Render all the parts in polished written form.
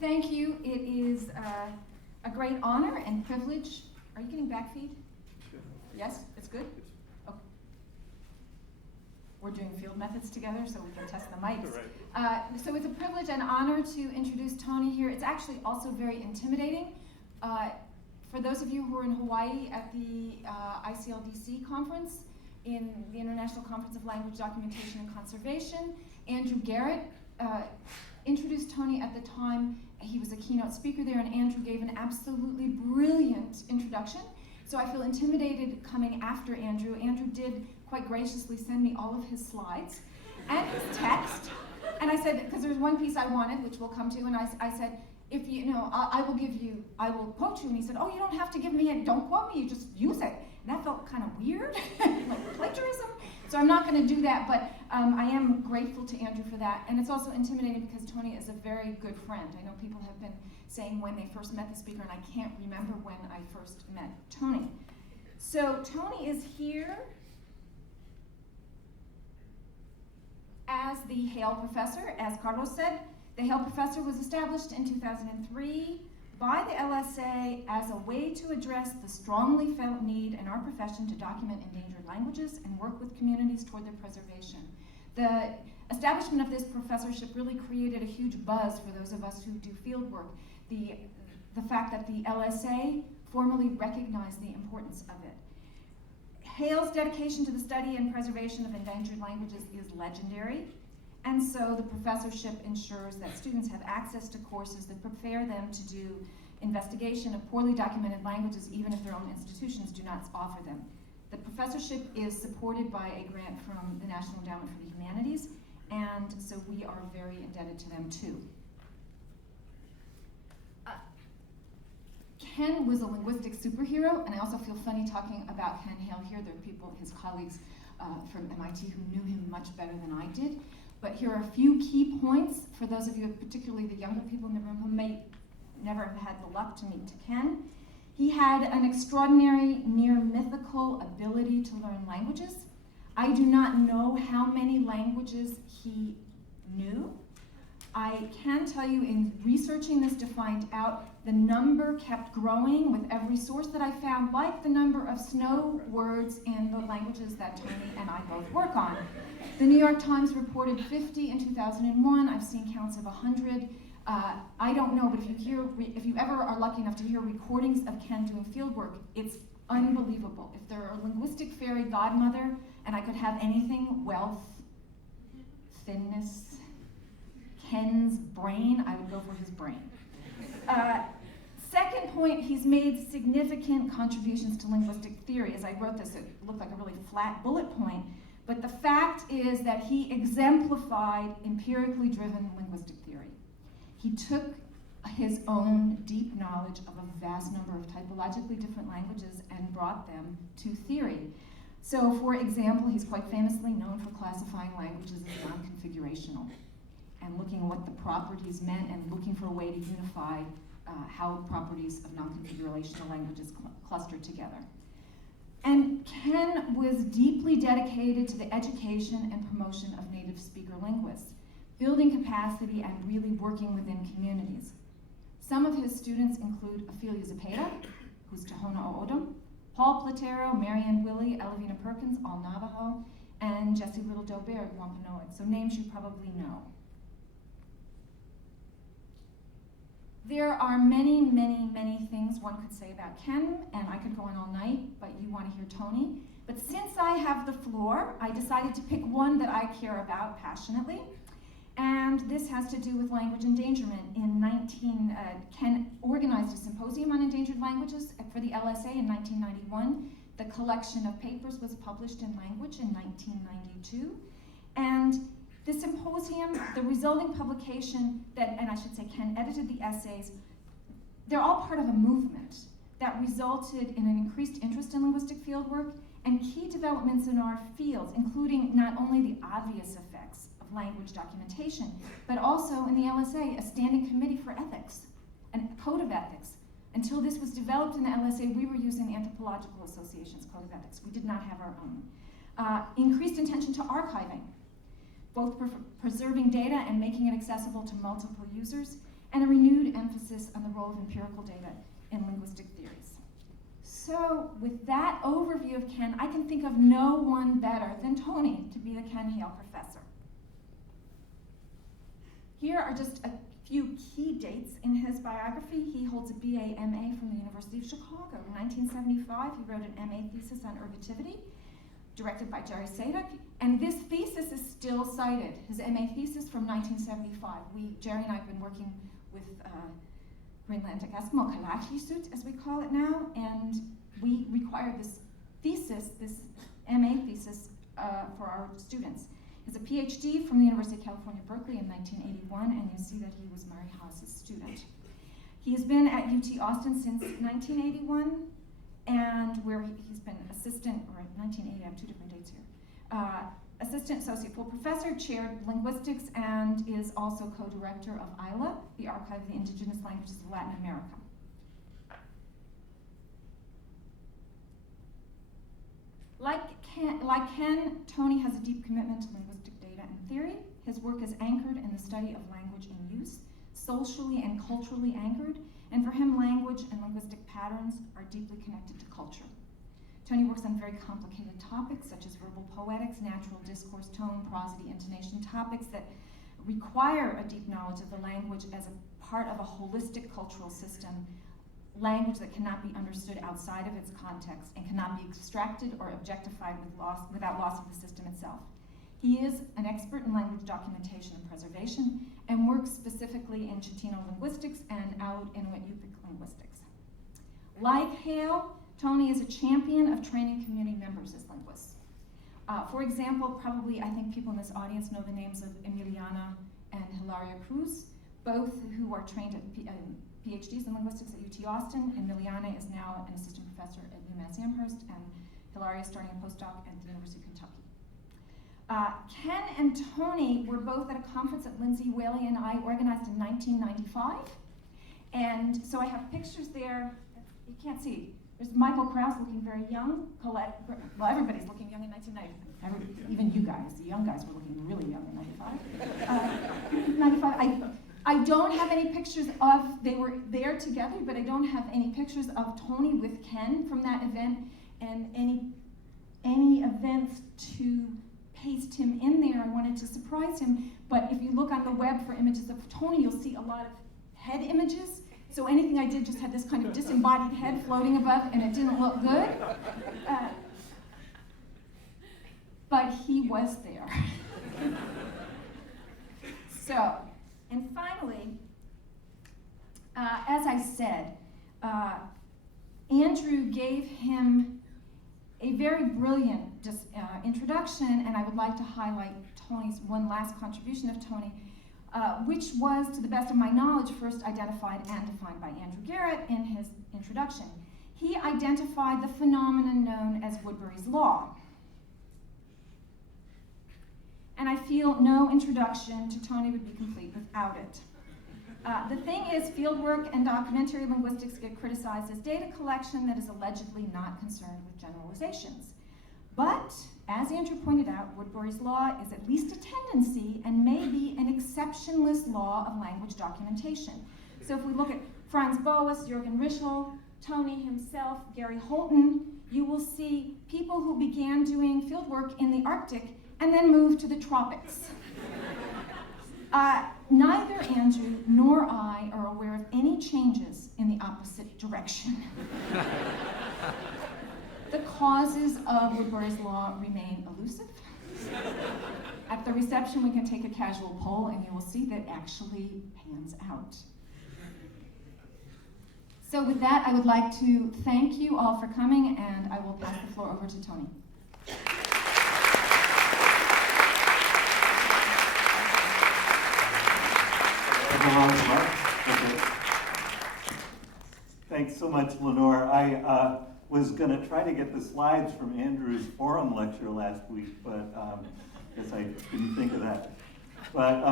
Thank you. It is a great honor and privilege. Are you getting back feed? Yes? It's good? Okay. We're doing field methods together, so we can test the mics. Right. So it's a privilege and honor to introduce Tony here. It's actually also very intimidating. For those of you who are in Hawaii at the ICLDC conference, in the International Conference of Language Documentation and Conservation, Andrew Garrett introduced Tony at the time. He was a keynote speaker there, and Andrew gave an absolutely brilliant introduction. So I feel intimidated coming after Andrew. Andrew did quite graciously send me all of his slides and his text. And I said, because there's one piece I wanted, which we'll come to, and I said, if you know, I will quote you. And he said, oh, you don't have to give me it, don't quote me, you just use it. And that felt kind of weird, like plagiarism. So I'm not going to do that, but I am grateful to Andrew for that. And it's also intimidating because Tony is a very good friend. I know people have been saying when they first met the speaker, and I can't remember when I first met Tony. So Tony is here as the Hale professor. As Carlos said, the Hale professor was established in 2003 by the LSA as a way to address the strongly felt need in our profession to document endangered languages and work with communities toward their preservation. The establishment of this professorship really created a huge buzz for those of us who do field work. The fact that the LSA formally recognized the importance of it. Hale's dedication to the study and preservation of endangered languages is legendary. And so the professorship ensures that students have access to courses that prepare them to do investigation of poorly documented languages, even if their own institutions do not offer them. The professorship is supported by a grant from the National Endowment for the Humanities, and so we are very indebted to them too. Ken was a linguistic superhero, and I also feel funny talking about Ken Hale here. There are people, his colleagues from MIT, who knew him much better than I did. But here are a few key points for those of you, particularly the younger people in the room who may never have had the luck to meet Ken. He had an extraordinary, near mythical ability to learn languages. I do not know how many languages he knew. I can tell you in researching this to find out, the number kept growing with every source that I found, like the number of snow words in the languages that Tony and I both work on. The New York Times reported 50 in 2001. I've seen counts of 100. I don't know, but if you ever are lucky enough to hear recordings of Ken doing field work, it's unbelievable. If there are a linguistic fairy godmother and I could have anything, wealth, thinness, Ken's brain, I would go for his brain. Second point, he's made significant contributions to linguistic theory. As I wrote this, it looked like a really flat bullet point, but the fact is that he exemplified empirically driven linguistic theory. He took his own deep knowledge of a vast number of typologically different languages and brought them to theory. So, for example, he's quite famously known for classifying languages as non-configurational and looking at what the properties meant and looking for a way to unify how properties of non-configurational languages cluster together. And Ken was deeply dedicated to the education and promotion of native speaker linguists, building capacity and really working within communities. Some of his students include Ophelia Zepeda, who's Tohono O'odham, Paul Platero, Marianne Willie, Elavina Perkins, all Navajo, and Jessie Little Dobert, Wampanoag. So names you probably know. There are many, many, many things one could say about Ken, and I could go on all night, but you want to hear Tony. But since I have the floor, I decided to pick one that I care about passionately, and this has to do with language endangerment. Ken organized a symposium on endangered languages for the LSA in 1991. The collection of papers was published in Language in 1992, and the symposium, the resulting publication and I should say Ken edited the essays, they're all part of a movement that resulted in an increased interest in linguistic fieldwork and key developments in our fields, including not only the obvious effects of language documentation, but also in the LSA, a standing committee for ethics and a code of ethics. Until this was developed in the LSA, we were using the Anthropological Association's code of ethics. We did not have our own. Increased attention to archiving, both preserving data and making it accessible to multiple users, and a renewed emphasis on the role of empirical data in linguistic theories. So with that overview of Ken, I can think of no one better than Tony to be the Ken Hale Professor. Here are just a few key dates in his biography. He holds a BA MA from the University of Chicago. In 1975, he wrote an MA thesis on ergativity, directed by Jerry Sadek, and this thesis is still cited, his MA thesis from 1975. Jerry and I have been working with Greenlandic Eskimo Kalaallisut, as we call it now, and we required this thesis, this MA thesis, for our students. He's a PhD from the University of California, Berkeley in 1981, and you see that he was Mary Haas's student. He has been at UT Austin since 1981, and where he's been assistant, or 1980, I have two different dates here, assistant associate full professor, chaired linguistics, and is also co-director of ILA, the Archive of the Indigenous Languages of Latin America. Like Ken, Tony has a deep commitment to linguistic data and theory. His work is anchored in the study of language in use, socially and culturally anchored, and for him, language and linguistic patterns are deeply connected to culture. Tony works on very complicated topics such as verbal poetics, natural discourse, tone, prosody, intonation, topics that require a deep knowledge of the language as a part of a holistic cultural system, language that cannot be understood outside of its context and cannot be extracted or objectified without loss of the system itself. He is an expert in language documentation and preservation and works specifically in Chiquinho linguistics and out Inuit Yupik linguistics. Like Hale, Tony is a champion of training community members as linguists. For example, probably I think people in this audience know the names of Emiliana and Hilaria Cruz, both who are trained at PhDs in linguistics at UT Austin. Emiliana is now an assistant professor at UMass Amherst, and Hilaria is starting a postdoc at the University of Kentucky. Ken and Tony were both at a conference that Lindsay Whaley and I organized in 1995. And so I have pictures there. You can't see. There's Michael Krause looking very young. Colette, well, everybody's looking young in 1995. Even you guys, the young guys, were looking really young in 95. I don't have any pictures of, they were there together, but I don't have any pictures of Tony with Ken from that event, and any events to paste him in there. I wanted to surprise him, but if you look on the web for images of Tony, you'll see a lot of head images. So anything I did just had this kind of disembodied head floating above, and it didn't look good. But he was there. So, and finally, as I said, Andrew gave him a very brilliant introduction, and I would like to highlight Tony's one last contribution of Tony, which was, to the best of my knowledge, first identified and defined by Andrew Garrett in his introduction. He identified the phenomenon known as Woodbury's Law. And I feel no introduction to Tony would be complete without it. The thing is, fieldwork and documentary linguistics get criticized as data collection that is allegedly not concerned with generalizations. But, as Andrew pointed out, Woodbury's Law is at least a tendency and may be an exceptionless law of language documentation. So if we look at Franz Boas, Jürgen Rischel, Tony himself, Gary Holton, you will see people who began doing fieldwork in the Arctic and then moved to the tropics. Neither Andrew nor I are aware of any changes in the opposite direction. The causes of Woodbury's Law remain elusive. At the reception, we can take a casual poll, and you will see that actually pans out. So with that, I would like to thank you all for coming, and I will pass the floor over to Tony. Thanks so much, Lenore. I was going to try to get the slides from Andrew's forum lecture last week, but guess I didn't think of that. But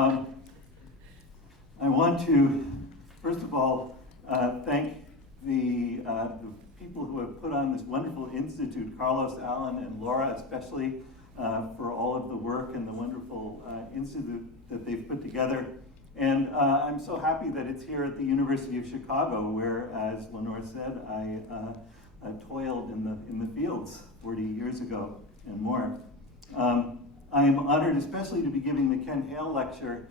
I want to, first of all, thank the people who have put on this wonderful institute, Carlos, Alan, and Laura especially, for all of the work and the wonderful institute that they've put together. And I'm so happy that it's here at the University of Chicago, where, as Lenore said, I toiled in the fields 40 years ago and more. I am honored especially to be giving the Ken Hale lecture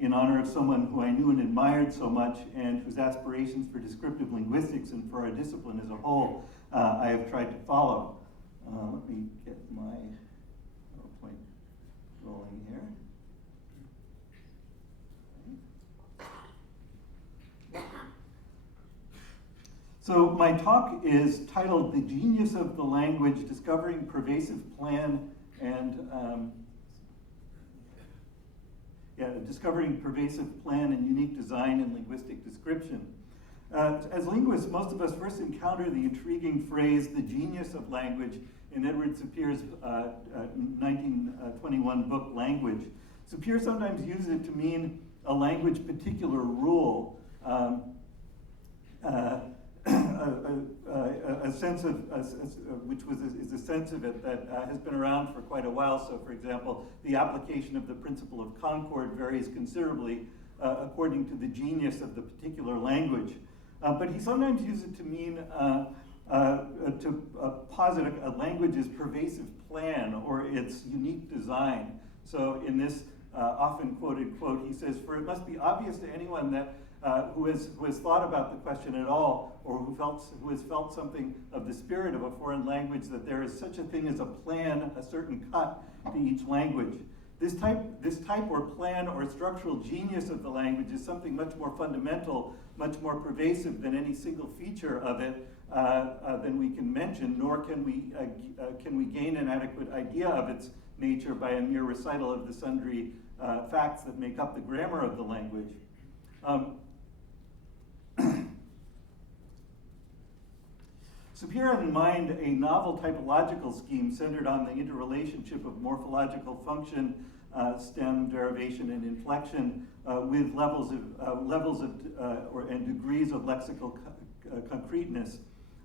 in honor of someone who I knew and admired so much and whose aspirations for descriptive linguistics and for our discipline as a whole I have tried to follow. Let me get my PowerPoint rolling here. So my talk is titled "The Genius of the Language, Discovering Pervasive Plan and Discovering Pervasive Plan and Unique Design in Linguistic Description." As linguists, most of us first encounter the intriguing phrase, "the genius of language," in Edward Sapire's 1921 book, Language. Sapir sometimes uses it to mean a language particular rule, a sense of, is a sense of it that has been around for quite a while. So, for example, the application of the principle of concord varies considerably according to the genius of the particular language. But he sometimes uses it to mean to posit a language's pervasive plan or its unique design. So, in this often quoted quote, he says, "For it must be obvious to anyone that who has thought about the question at all, or who has felt something of the spirit of a foreign language, that there is such a thing as a plan, a certain cut to each language. This type or plan or structural genius of the language is something much more fundamental, much more pervasive than any single feature of it than we can mention, nor can we gain an adequate idea of its nature by a mere recital of the sundry facts that make up the grammar of the language." Sapir had in mind a novel typological scheme centered on the interrelationship of morphological function, stem, derivation, and inflection with levels of and degrees of lexical concreteness.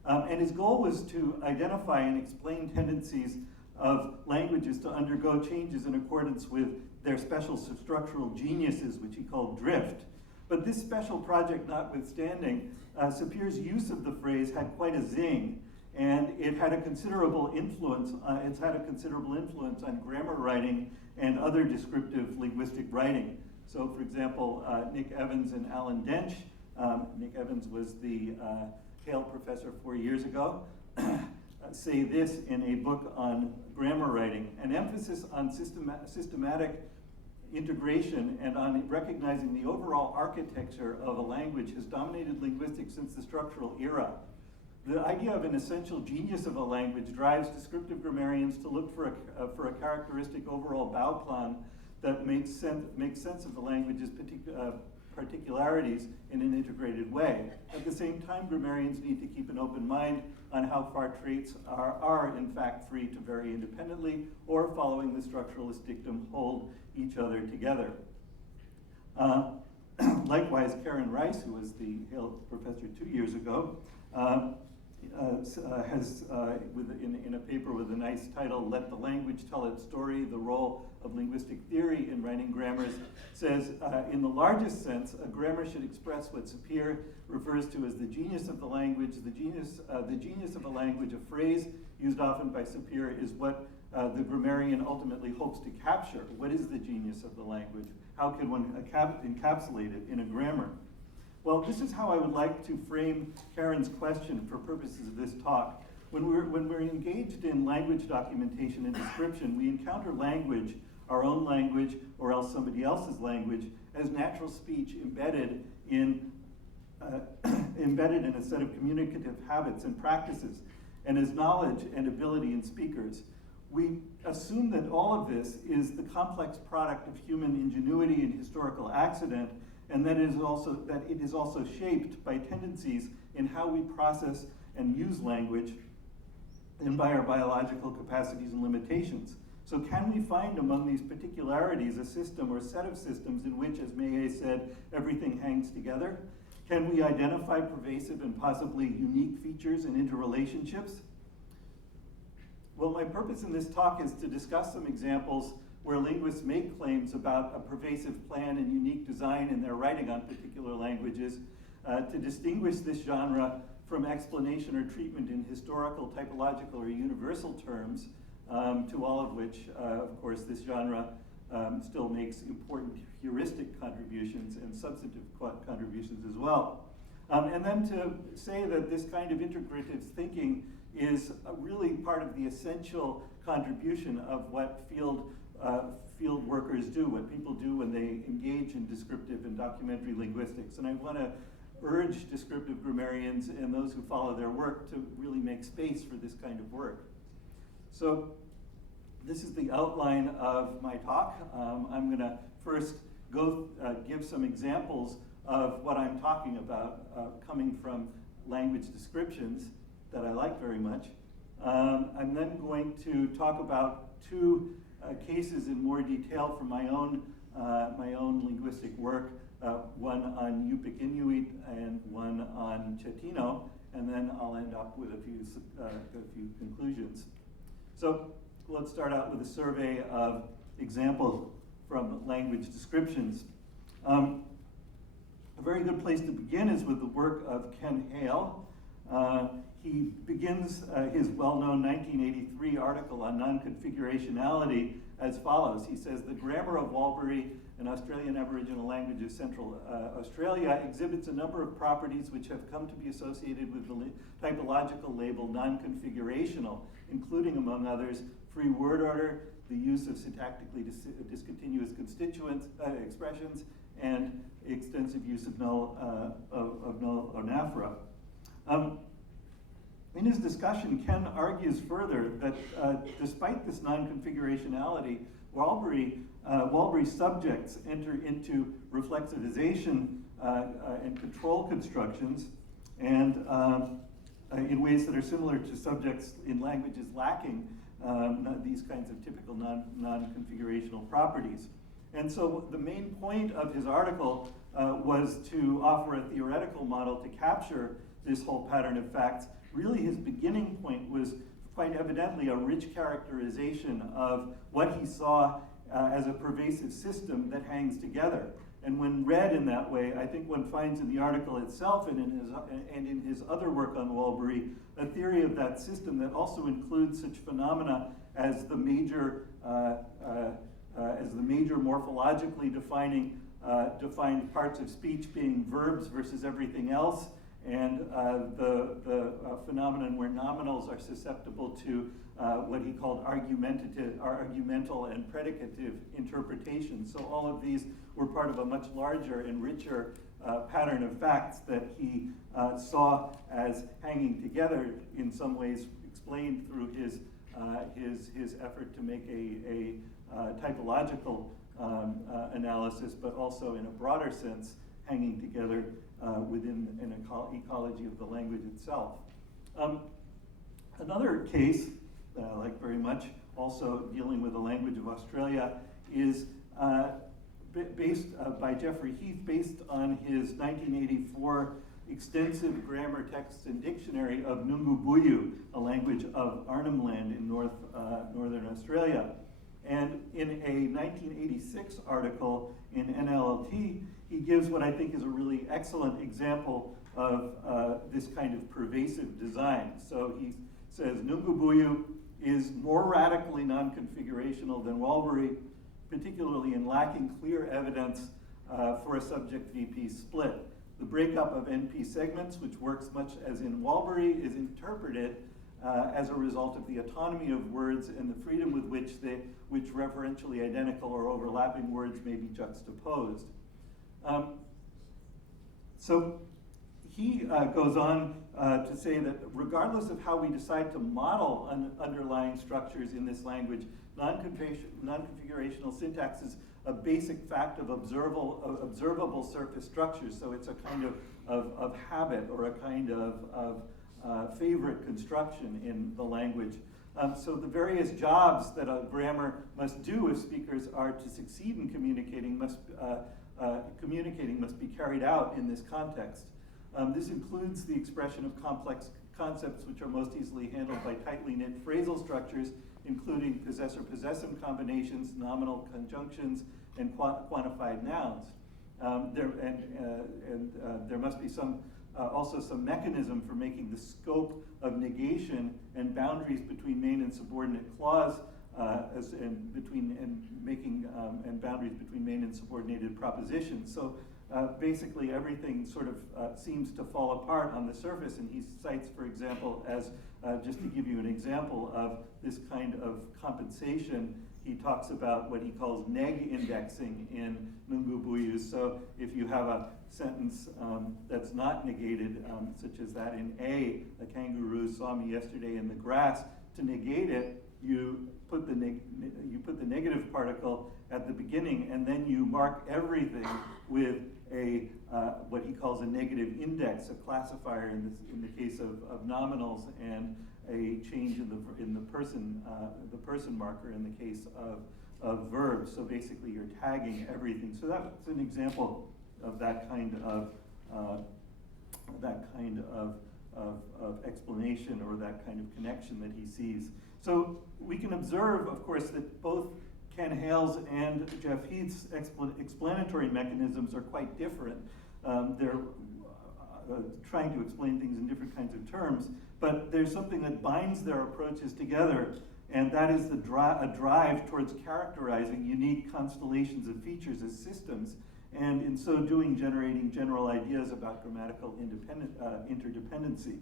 And his goal was to identify and explain tendencies of languages to undergo changes in accordance with their special structural geniuses, which he called drift. But this special project notwithstanding, Sapir's use of the phrase had quite a zing, and it had a considerable influence. It's had a considerable influence on grammar writing and other descriptive linguistic writing. So, for example, Nick Evans and Alan Dench. Nick Evans was the Hale professor 4 years ago. Say this in a book on grammar writing: "An emphasis on systematic integration and on recognizing the overall architecture of a language has dominated linguistics since the structural era. The idea of an essential genius of a language drives descriptive grammarians to look for a characteristic overall Bauplan that makes sense of the language's particularities in an integrated way. At the same time, grammarians need to keep an open mind on how far traits are in fact free to vary independently or, following the structuralist dictum, hold each other together." Likewise, Karen Rice, who was the Hale professor 2 years ago, has, in a paper with a nice title, "Let the Language Tell Its Story, the Role of Linguistic Theory in Writing Grammars," says, "In the largest sense, a grammar should express what Sapir refers to as the genius of the language. The genius of a language, a phrase used often by Sapir, is what the grammarian ultimately hopes to capture. What is the genius of the language? How can one encapsulate it in a grammar?" Well, this is how I would like to frame Karen's question for purposes of this talk. When we're engaged in language documentation and description, we encounter language, our own language or else somebody else's language, as natural speech embedded in a set of communicative habits and practices, and as knowledge and ability in speakers. We assume that all of this is the complex product of human ingenuity and historical accident, and that it is also shaped by tendencies in how we process and use language and by our biological capacities and limitations. So can we find among these particularities a system or set of systems in which, as Meillet said, everything hangs together? Can we identify pervasive and possibly unique features and interrelationships? Well, my purpose in this talk is to discuss some examples where linguists make claims about a pervasive plan and unique design in their writing on particular languages, to distinguish this genre from explanation or treatment in historical, typological, or universal terms, to all of which, of course, this genre still makes important heuristic contributions and substantive contributions as well. And then to say that this kind of integrative thinking is really part of the essential contribution of what field workers do, what people do when they engage in descriptive and documentary linguistics. And I want to urge descriptive grammarians and those who follow their work to really make space for this kind of work. So this is the outline of my talk. I'm going to first give some examples of what I'm talking about coming from language descriptions that I like very much. I'm then going to talk about two cases in more detail from my own linguistic work, one on Yupik Inuit and one on Chiquinho, and then I'll end up with a few conclusions. So let's start out with a survey of examples from language descriptions. A very good place to begin is with the work of Ken Hale. He begins his well-known 1983 article on non-configurationality as follows. He says, "The grammar of Woodbury, an Australian Aboriginal language of Central Australia, exhibits a number of properties which have come to be associated with the typological label non-configurational, including, among others, free word order, the use of syntactically discontinuous constituents, expressions, and extensive use of null onaphora." In his discussion, Ken argues further that despite this non-configurationality, Woodbury subjects enter into reflexivization and control constructions, and in ways that are similar to subjects in languages lacking these kinds of typical non-configurational properties. And so the main point of his article was to offer a theoretical model to capture this whole pattern of facts. Really, his beginning point was quite evidently a rich characterization of what he saw as a pervasive system that hangs together. And when read in that way, I think one finds in the article itself and in his other work on Woodbury a theory of that system that also includes such phenomena as the major morphologically defined parts of speech being verbs versus everything else, and the phenomenon where nominals are susceptible to what he called argumental and predicative interpretation. So all of these were part of a much larger and richer pattern of facts that he saw as hanging together, in some ways explained through his effort to make a typological analysis, but also in a broader sense hanging together within an ecology of the language itself. Another case that I like very much, also dealing with the language of Australia, is based by Geoffrey Heath, based on his 1984 extensive grammar, text, and dictionary of Nungubuyu, a language of Arnhem Land in northern Australia. And in a 1986 article in NLLT, he gives what I think is a really excellent example of this kind of pervasive design. So he says, Nungubuyu is more radically non-configurational than Woodbury, particularly in lacking clear evidence for a subject-VP split. The breakup of NP segments, which works much as in Woodbury, is interpreted as a result of the autonomy of words and the freedom with which referentially identical or overlapping words may be juxtaposed. So he goes on to say that regardless of how we decide to model underlying structures in this language, non-configurational syntax is a basic fact of observable surface structures. So it's a kind of habit or a kind of favorite construction in the language. So the various jobs that a grammar must do if speakers are to succeed in communicating must be carried out in this context. This includes the expression of complex concepts which are most easily handled by tightly knit phrasal structures, including possessor-possessum combinations, nominal conjunctions, and quantified nouns. There must be also some mechanism for making the scope of negation and boundaries between main and subordinate clause, and boundaries between main and subordinated propositions. So basically everything sort of seems to fall apart on the surface, and he cites, for example, as just to give you an example of this kind of compensation, he talks about what he calls Negi Indexing in Nungu. So if you have a sentence that's not negated, such as that in A kangaroo saw me yesterday in the grass, to negate it, you put the negative particle at the beginning, and then you mark everything with a what he calls a negative index, a classifier in the case of nominals, and a change in the person marker in the case of verbs. So basically, you're tagging everything. So that's an example of that kind of explanation, or that kind of connection that he sees. So we can observe, of course, that both Ken Hale's and Jeff Heath's explanatory mechanisms are quite different. They're trying to explain things in different kinds of terms, but there's something that binds their approaches together, and that is a drive towards characterizing unique constellations of features as systems, and in so doing, generating general ideas about grammatical interdependency.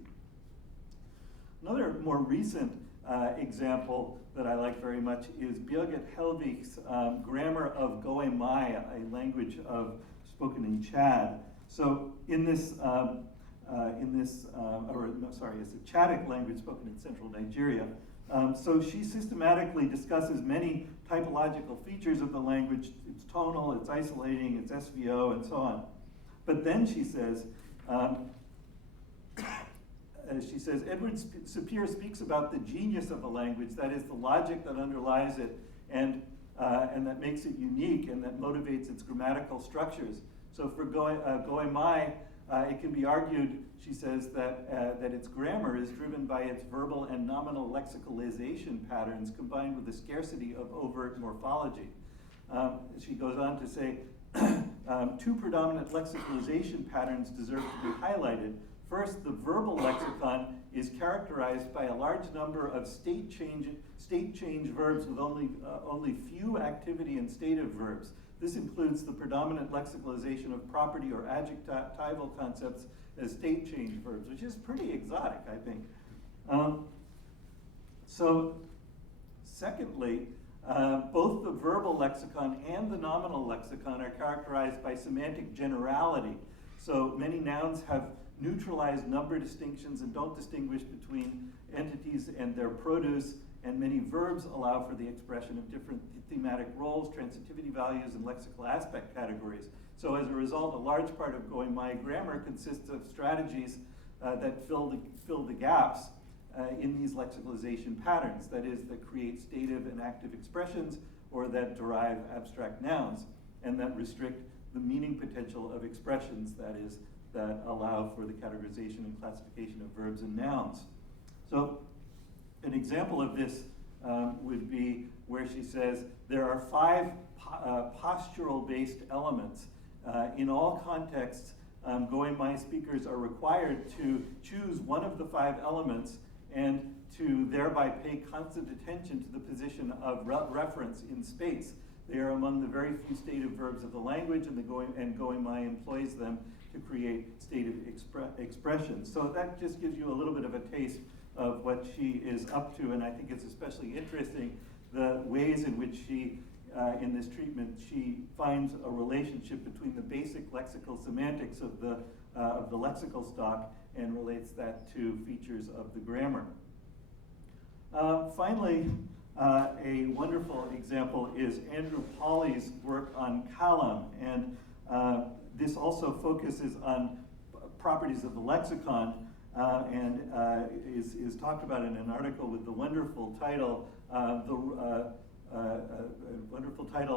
Another more recent example that I like very much is Birgit Helvig's Grammar of Goemai, a language spoken in Chad. So it's a Chadic language spoken in central Nigeria. So she systematically discusses many typological features of the language. It's tonal, it's isolating, it's SVO, and so on. But then she says, Edward Sapir speaks about the genius of a language, that is the logic that underlies it, and that makes it unique, and that motivates its grammatical structures. So for Goemai, it can be argued, she says, that its grammar is driven by its verbal and nominal lexicalization patterns combined with the scarcity of overt morphology. She goes on to say, two predominant lexicalization patterns deserve to be highlighted. First, the verbal lexicon is characterized by a large number of state change verbs with only few activity and stative verbs. This includes the predominant lexicalization of property or adjectival concepts as state change verbs, which is pretty exotic, I think. Secondly, both the verbal lexicon and the nominal lexicon are characterized by semantic generality. So many nouns have neutralized number distinctions and don't distinguish between entities and their produce, and many verbs allow for the expression of different thematic roles, transitivity values, and lexical aspect categories. So as a result, a large part of Goemai grammar consists of strategies that fill the gaps in these lexicalization patterns, that is, that create stative and active expressions, or that derive abstract nouns, and that restrict the meaning potential of expressions, that is, that allow for the categorization and classification of verbs and nouns. So an example of this would be where she says, there are 5 postural-based elements. In all contexts, Goemai speakers are required to choose one of the 5 elements and to thereby pay constant attention to the position of reference in space. They are among the very few stative verbs of the language, and Goemai employs them to create stative expressions. So that just gives you a little bit of a taste of what she is up to, and I think it's especially interesting the ways in which she, in this treatment, she finds a relationship between the basic lexical semantics of the lexical stock and relates that to features of the grammar. Finally, a wonderful example is Andrew Pauly's work on kalam, and this also focuses on properties of the lexicon, and is talked about in an article with the wonderful title,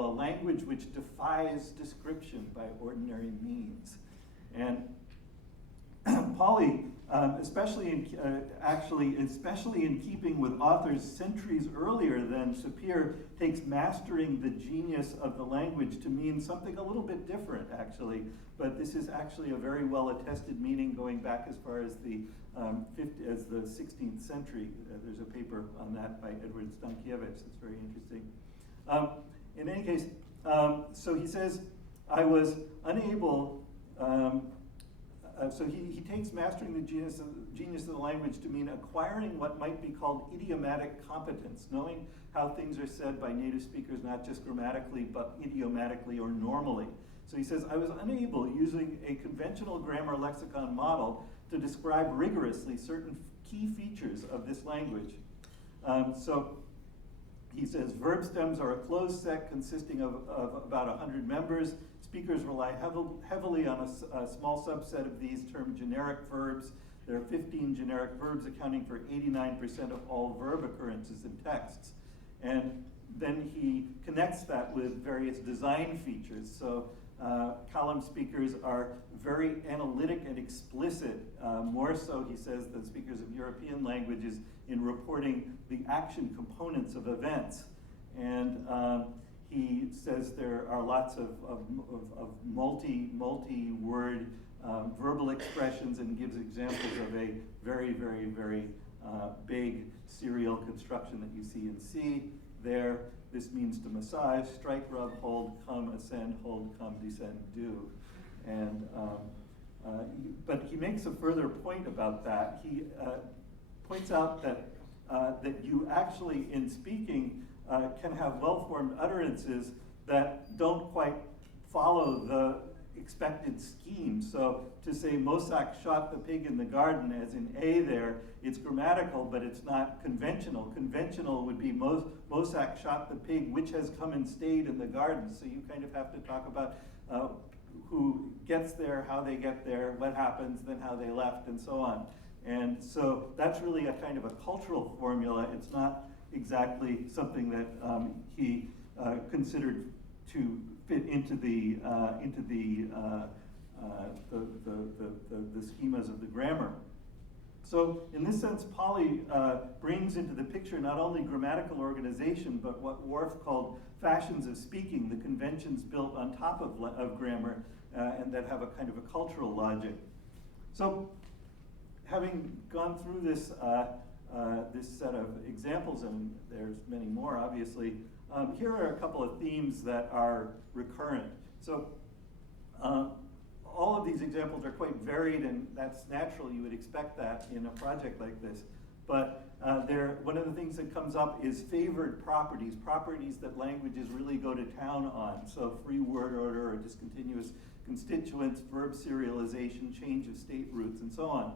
A Language Which Defies Description by Ordinary Means. And Polly, especially in keeping with authors centuries earlier than Sapir, takes mastering the genius of the language to mean something a little bit different, actually. But this is actually a very well-attested meaning going back as far as the 16th century. There's a paper on that by Edward Stankiewicz that's very interesting. In any case, so he says, I was unable, so he takes mastering the genius of the language to mean acquiring what might be called idiomatic competence, knowing how things are said by native speakers, not just grammatically, but idiomatically or normally. So he says, I was unable, using a conventional grammar lexicon model, to describe rigorously certain key features of this language. So he says, verb stems are a closed set consisting of about 100 members. Speakers rely heavily on a small subset of these termed generic verbs. There are 15 generic verbs accounting for 89% of all verb occurrences in texts. And then he connects that with various design features. So column speakers are very analytic and explicit, more so, he says, than speakers of European languages in reporting the action components of events. And he says there are lots of multi-word verbal expressions, and gives examples of a very, very, very big serial construction that you see in C there. This means to massage, strike, rub, hold, come, ascend, hold, come, descend, do. And, but he makes a further point about that. He points out that, that you actually, in speaking, can have well-formed utterances that don't quite follow the expected scheme. So to say Mossack shot the pig in the garden, as in A there, it's grammatical, but it's not conventional. Conventional would be Mossack shot the pig, which has come and stayed in the garden. So you kind of have to talk about who gets there, how they get there, what happens, then how they left, and so on. And so that's really a kind of a cultural formula. It's not exactly something that he considered to fit into the schemas of the grammar. So in this sense, Polly brings into the picture not only grammatical organization, but what Worf called fashions of speaking, the conventions built on top of grammar, and that have a kind of a cultural logic. So having gone through this, this set of examples, and there's many more obviously, here are a couple of themes that are recurrent. So all of these examples are quite varied, and that's natural. You would expect that in a project like this. But one of the things that comes up is favored properties, properties that languages really go to town on. So free word order or discontinuous constituents, verb serialization, change of state roots, and so on.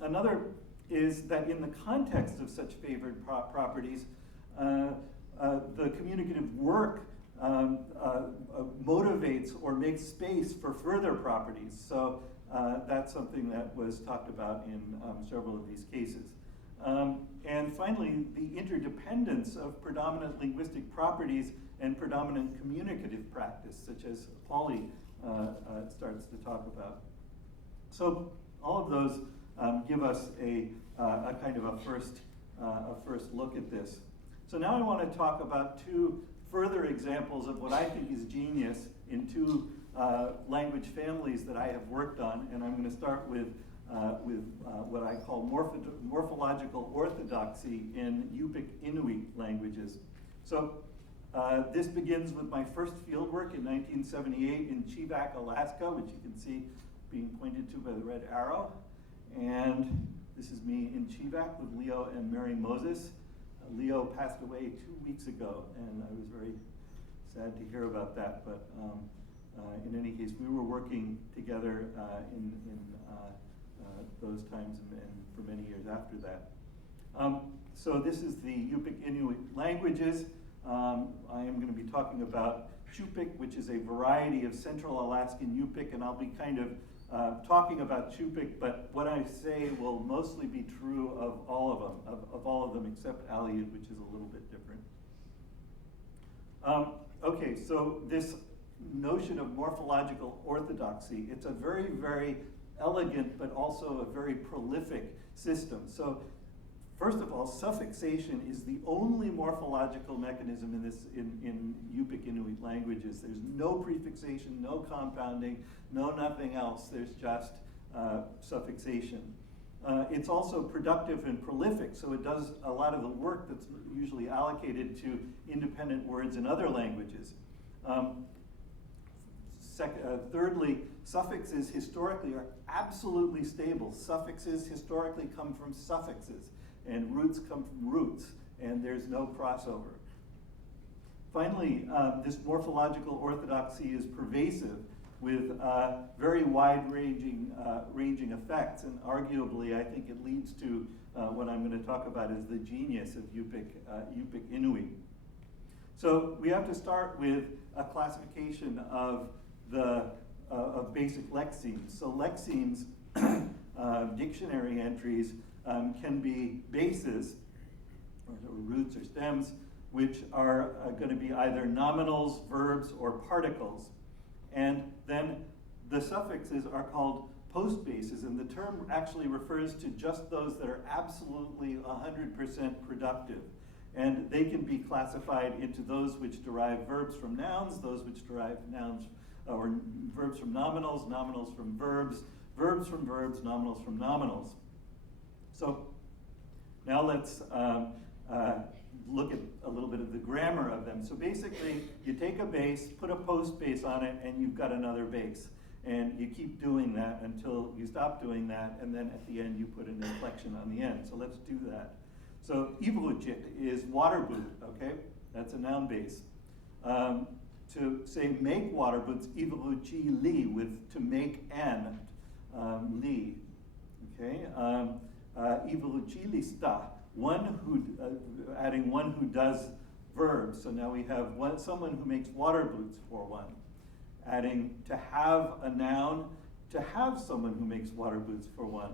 Another is that in the context of such favored properties, the communicative work motivates or makes space for further properties. So that's something that was talked about in several of these cases. And finally, the interdependence of predominant linguistic properties and predominant communicative practice, such as Polly starts to talk about. So all of those give us a kind of a first look at this. So now I want to talk about two further examples of what I think is genius in two language families that I have worked on, and I'm going to start with what I call morphological orthodoxy in Yupik Inuit languages. So this begins with my first fieldwork in 1978 in Chivak, Alaska, which you can see being pointed to by the red arrow. And this is me in Chivak with Leo and Mary Moses. Leo passed away 2 weeks ago, and I was very sad to hear about that. But in any case, we were working together in those times and for many years after that. So this is the Yupik Inuit languages. I am going to be talking about Chupik, which is a variety of Central Alaskan Yupik, and I'll be kind of talking about Chupik, but what I say will mostly be true of all of them, except Aleut, which is a little bit different. Okay, so this notion of morphological orthodoxy, it's a very, very elegant but also a very prolific system. So first of all, suffixation is the only morphological mechanism in Yupik Inuit languages. There's no prefixation, no compounding, no nothing else. There's just suffixation. It's also productive and prolific, so it does a lot of the work that's usually allocated to independent words in other languages. Thirdly, suffixes historically are absolutely stable. Suffixes historically come from suffixes, and roots come from roots, and there's no crossover. Finally, this morphological orthodoxy is pervasive with very wide-ranging effects, and arguably I think it leads to what I'm going to talk about as the genius of Yupik Inuit. So we have to start with a classification of basic lexemes. So lexemes, dictionary entries, can be bases, or roots or stems, which are going to be either nominals, verbs, or particles. And then the suffixes are called postbases, and the term actually refers to just those that are absolutely 100% productive. And they can be classified into those which derive verbs from nouns, those which derive nouns or verbs from nominals, nominals from verbs, verbs from verbs, nominals from nominals. So now let's look at a little bit of the grammar of them. So basically, you take a base, put a postbase on it, and you've got another base. And you keep doing that until you stop doing that, and then at the end you put an inflection on the end. So let's do that. So ivruchit is water boot, okay? That's a noun base. To say make water boots, ivruchi li, with to make an li, okay? Ivruchi lista, one who, adding one who does verbs. So now we have someone who makes water boots for one. Adding to have a noun, to have someone who makes water boots for one.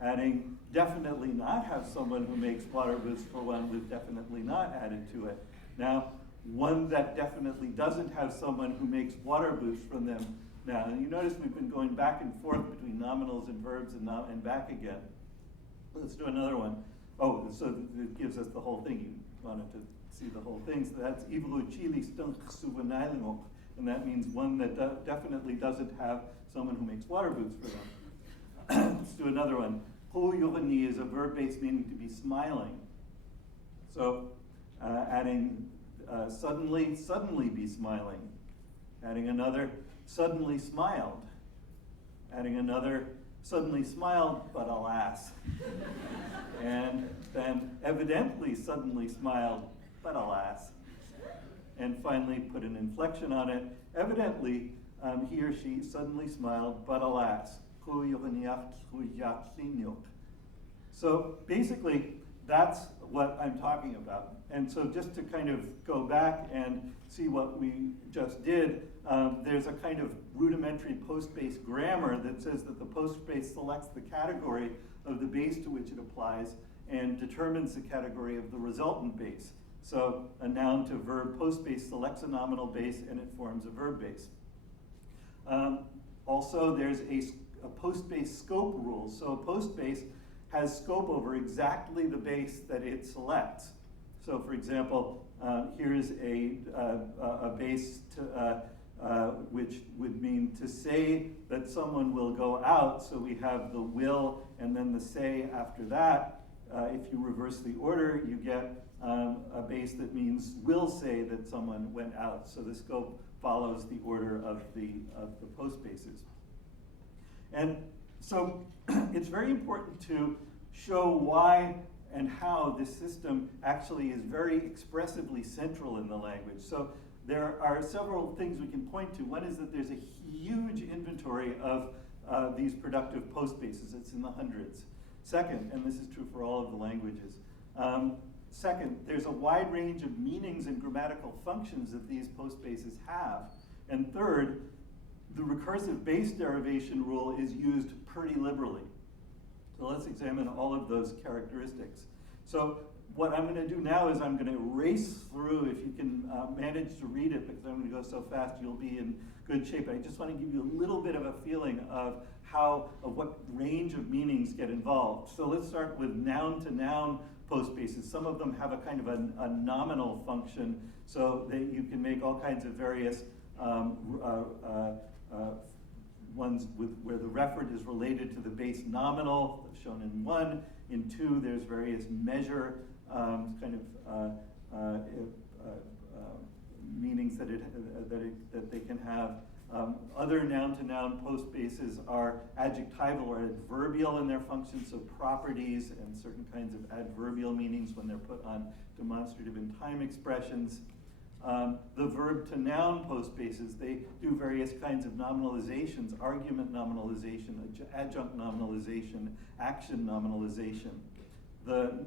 Adding definitely not have someone who makes water boots for one with definitely not added to it. Now, one that definitely doesn't have someone who makes water boots from them. Now, and you notice we've been going back and forth between nominals and verbs and back again. Let's do another one. Oh, so it gives us the whole thing. You wanted to see the whole thing. So that's ivruchili stunk suvanailimok. And that means one that definitely doesn't have someone who makes water boots for them. Let's do another one. Ho yorani is a verb base meaning to be smiling. So adding suddenly be smiling. Adding another, suddenly smiled. Adding another, suddenly smiled, but alas. And then evidently suddenly smiled, but alas. And finally put an inflection on it. Evidently, he or she suddenly smiled, but alas. So basically, that's what I'm talking about. And so just to kind of go back and see what we just did, there's a kind of rudimentary post-base grammar that says that the post-base selects the category of the base to which it applies and determines the category of the resultant base. So a noun to verb postbase selects a nominal base and it forms a verb base. Also, there's a postbase scope rule. So a postbase has scope over exactly the base that it selects. So for example, here is a base which would mean to say that someone will go out. So we have the will and then the say after that. If you reverse the order, you get a base that means will say that someone went out. So the scope follows the order of the post bases. And so it's very important to show why and how this system actually is very expressively central in the language. So there are several things we can point to. One is that there's a huge inventory of these productive post bases. It's in the hundreds. Second, and this is true for all of the languages, second, there's a wide range of meanings and grammatical functions that these post bases have. And third, the recursive base derivation rule is used pretty liberally. So let's examine all of those characteristics. So what I'm going to do now is I'm going to race through, if you can manage to read it, because I'm going to go so fast, you'll be in good shape. I just want to give you a little bit of a feeling of what range of meanings get involved. So let's start with noun-to-noun postbases. Some of them have a kind of a nominal function, so that you can make all kinds of various ones where the referent is related to the base nominal, shown in 1. In 2, there's various measure meanings that they can have. Other noun-to-noun postbases are adjectival or adverbial in their function, so properties and certain kinds of adverbial meanings when they're put on demonstrative and time expressions. The verb-to-noun postbases, they do various kinds of nominalizations: argument nominalization, adjunct nominalization, action nominalization. The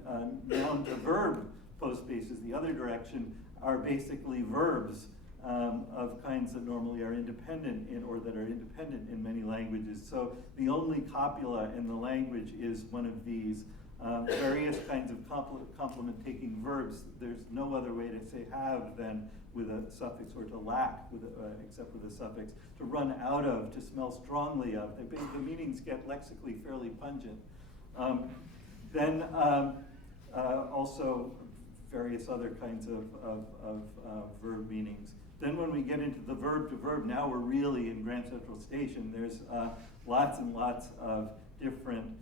noun-to-verb postbases, the other direction, are basically verbs of kinds that normally are independent or that are independent in many languages. So the only copula in the language is one of these. Various kinds of complement-taking verbs. There's no other way to say have than with a suffix, or to lack except with a suffix. To run out of, to smell strongly of. The meanings get lexically fairly pungent. Then also various other kinds of verb meanings. Then when we get into the verb-to-verb, now we're really in Grand Central Station. There's lots and lots of different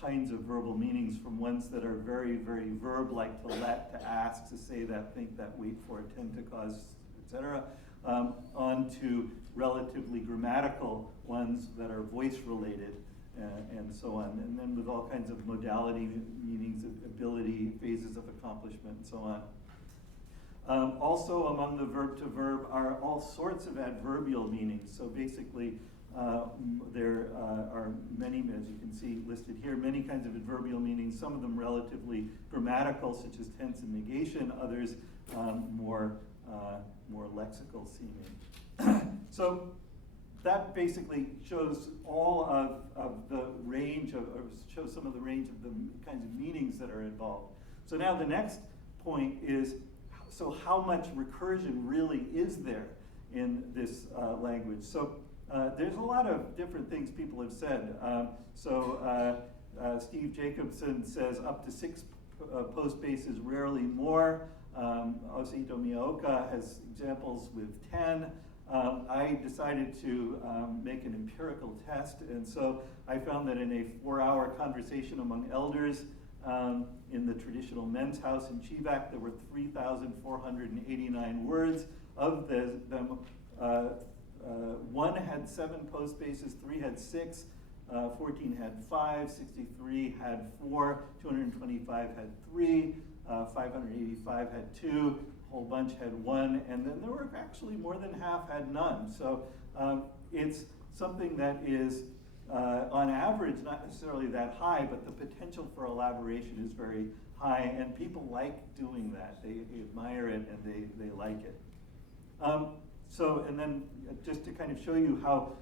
kinds of verbal meanings, from ones that are very, very verb-like: to let, to ask, to say that, think that, wait for, tend to, cause, etc., on to relatively grammatical ones that are voice-related, and so on. And then with all kinds of modality meanings, ability, phases of accomplishment, and so on. Also among the verb-to-verb are all sorts of adverbial meanings. So basically, there are many, as you can see listed here, many kinds of adverbial meanings, some of them relatively grammatical, such as tense and negation, others more lexical seeming. So that basically shows all of the range or shows some of the range of the kinds of meanings that are involved. So now the next point is, so how much recursion really is there in this language? So there's a lot of different things people have said. Steve Jacobson says up to 6 postbases, rarely more. Osito Miyaoka has examples with 10. I decided to make an empirical test, and so I found that in a 4-hour conversation among elders in the traditional men's house in Chivak, there were 3,489 words. Of them, 1 had 7 postbases, 3 had 6, 14 had 5, 63 had 4, 225 had 3, 585 had 2, a whole bunch had 1, and then there were actually more than half had none. So it's something that is, on average, not necessarily that high, but the potential for elaboration is very high, and people like doing that. They admire it and they like it. And then just to kind of show you how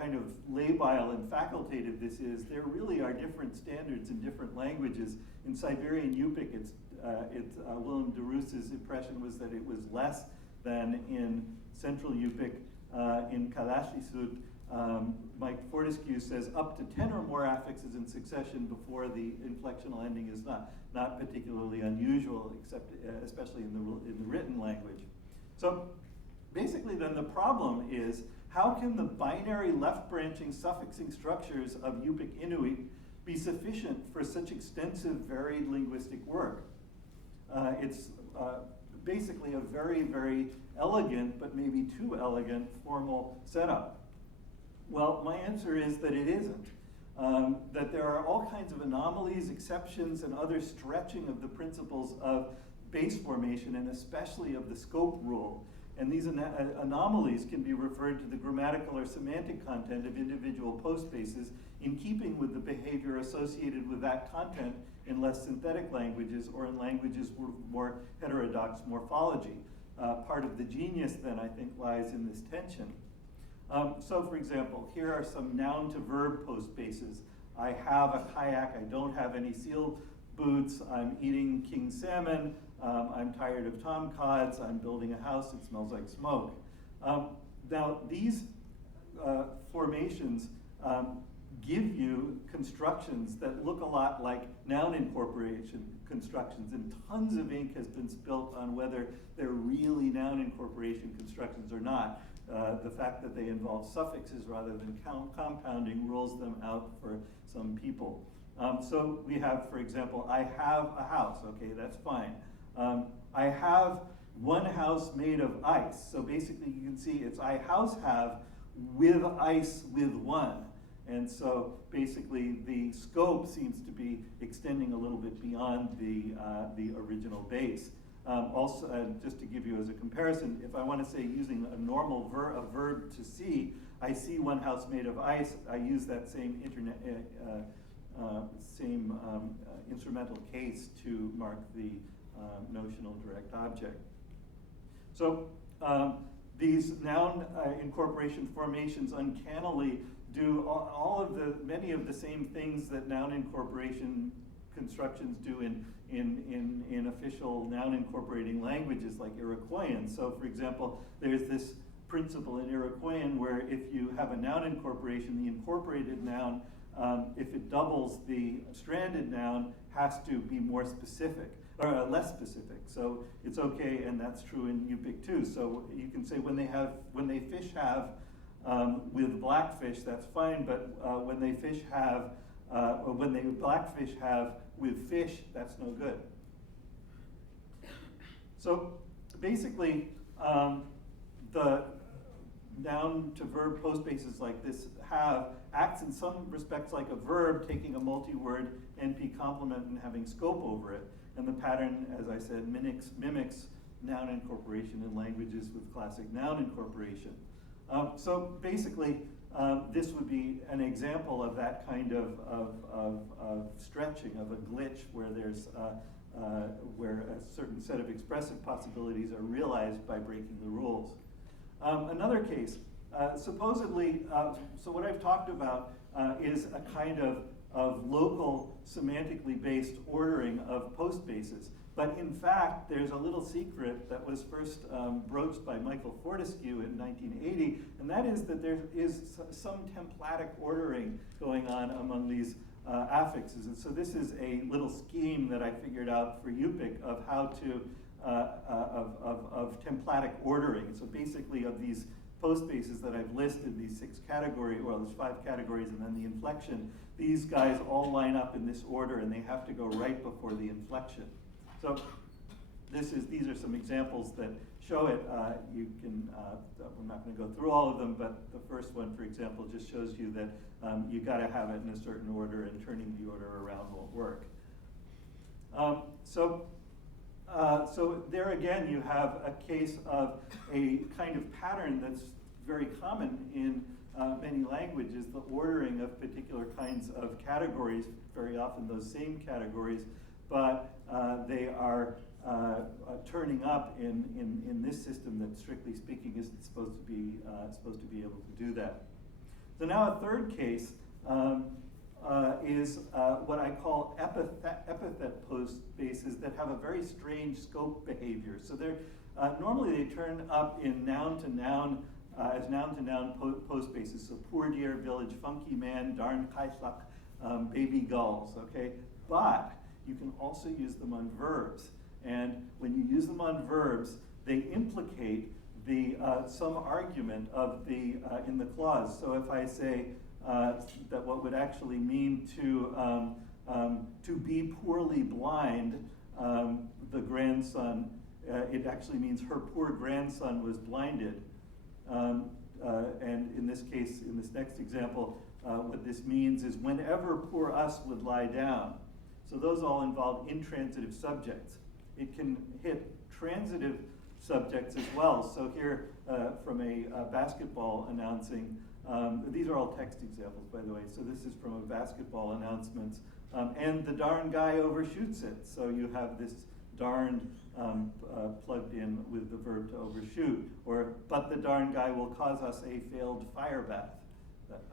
kind of labile and facultative this is, there really are different standards in different languages. In Siberian Yupik, Willem de Roos's impression was that it was less than in Central Yupik. In Kalashnisut, Mike Fortescue says up to 10 or more affixes in succession before the inflectional ending is not particularly unusual, especially in the written language. So basically then the problem is, how can the binary left-branching suffixing structures of Yupik Inuit be sufficient for such extensive varied linguistic work? It's basically a very, very elegant, but maybe too elegant, formal setup. Well, my answer is that it isn't. That there are all kinds of anomalies, exceptions, and other stretching of the principles of base formation, and especially of the scope rule. And these anomalies can be referred to the grammatical or semantic content of individual postbases in keeping with the behavior associated with that content in less synthetic languages or in languages with more heterodox morphology. Part of the genius then, I think, lies in this tension. So for example, here are some noun to verb postbases. I have a kayak, I don't have any seal boots, I'm eating king salmon, I'm tired of tomcods, I'm building a house, it smells like smoke. Now, these formations give you constructions that look a lot like noun incorporation constructions, and tons of ink has been spilt on whether they're really noun incorporation constructions or not. The fact that they involve suffixes rather than compounding rules them out for some people. So we have, for example, I have a house. Okay, that's fine. I have one house made of ice. So basically you can see it's I house have with ice with one. And so basically the scope seems to be extending a little bit beyond the original base. Also, just to give you as a comparison, if I want to say using a normal verb to see, I see one house made of ice, I use that same instrumental case to mark the notional direct object. So these noun incorporation formations uncannily do many of the same things that noun incorporation constructions do in official noun incorporating languages like Iroquoian. So for example, there's this principle in Iroquoian where if you have a noun incorporation, the incorporated noun, if it doubles the stranded noun, has to be more specific, or less specific. So it's okay, and that's true in Yupik too. So you can say when they fish have with blackfish, that's fine, but when they blackfish have with fish, that's no good. So basically, the noun to verb postbases like this acts in some respects like a verb, taking a multi-word NP complement and having scope over it. And the pattern, as I said, mimics noun incorporation in languages with classic noun incorporation. So basically, this would be an example of that kind of stretching, of a glitch where there's where a certain set of expressive possibilities are realized by breaking the rules. Another case, supposedly, so what I've talked about is a kind of local semantically based ordering of postbases. But in fact, there's a little secret that was first broached by Michael Fortescue in 1980, and that is that there is some templatic ordering going on among these affixes. And so this is a little scheme that I figured out for Yupik of how to, of templatic ordering. So basically of these postbases that I've listed, these 6 categories, well, there's 5 categories and then the inflection, these guys all line up in this order and they have to go right before the inflection. So these are some examples that show it. You can, we're not going to go through all of them, but the first one, for example, just shows you that you got to have it in a certain order, and turning the order around won't work. So there again, you have a case of a kind of pattern that's very common in many languages, the ordering of particular kinds of categories, very often those same categories, but they are turning up in this system that, strictly speaking, isn't supposed to be able to do that. So now a third case is what I call epithet postbases that have a very strange scope behavior. So they're normally they turn up in noun to noun as noun to noun postbases. So poor dear, village, funky man, darn kaislak, baby gulls. Okay, but you can also use them on verbs. And when you use them on verbs, they implicate the some argument of the in the clause. So if I say that what would actually mean to be poorly blind, the grandson, it actually means her poor grandson was blinded. And in this case, in this next example, what this means is whenever poor us would lie down. So those all involve intransitive subjects. It can hit transitive subjects as well. So here, from a basketball announcing, these are all text examples, by the way. So this is from a basketball announcement. And the darn guy overshoots it. So you have this darn plugged in with the verb to overshoot. Or, but the darn guy will cause us a failed fire bath.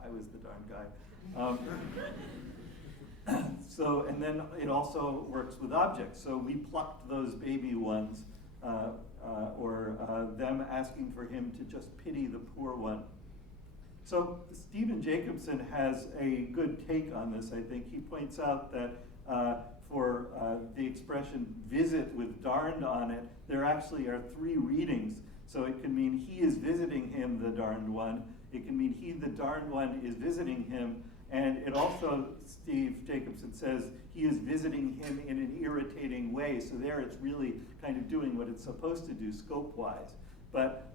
I was the darn guy. So, and then it also works with objects. So we plucked those baby ones, or them asking for him to just pity the poor one. So Stephen Jacobson has a good take on this, I think. He points out that for the expression visit with darned on it, there actually are 3 readings. So it can mean he is visiting him, the darned one. It can mean he, the darned one, is visiting him. And it also, Steve Jacobson says, he is visiting him in an irritating way. So there it's really kind of doing what it's supposed to do scope-wise. But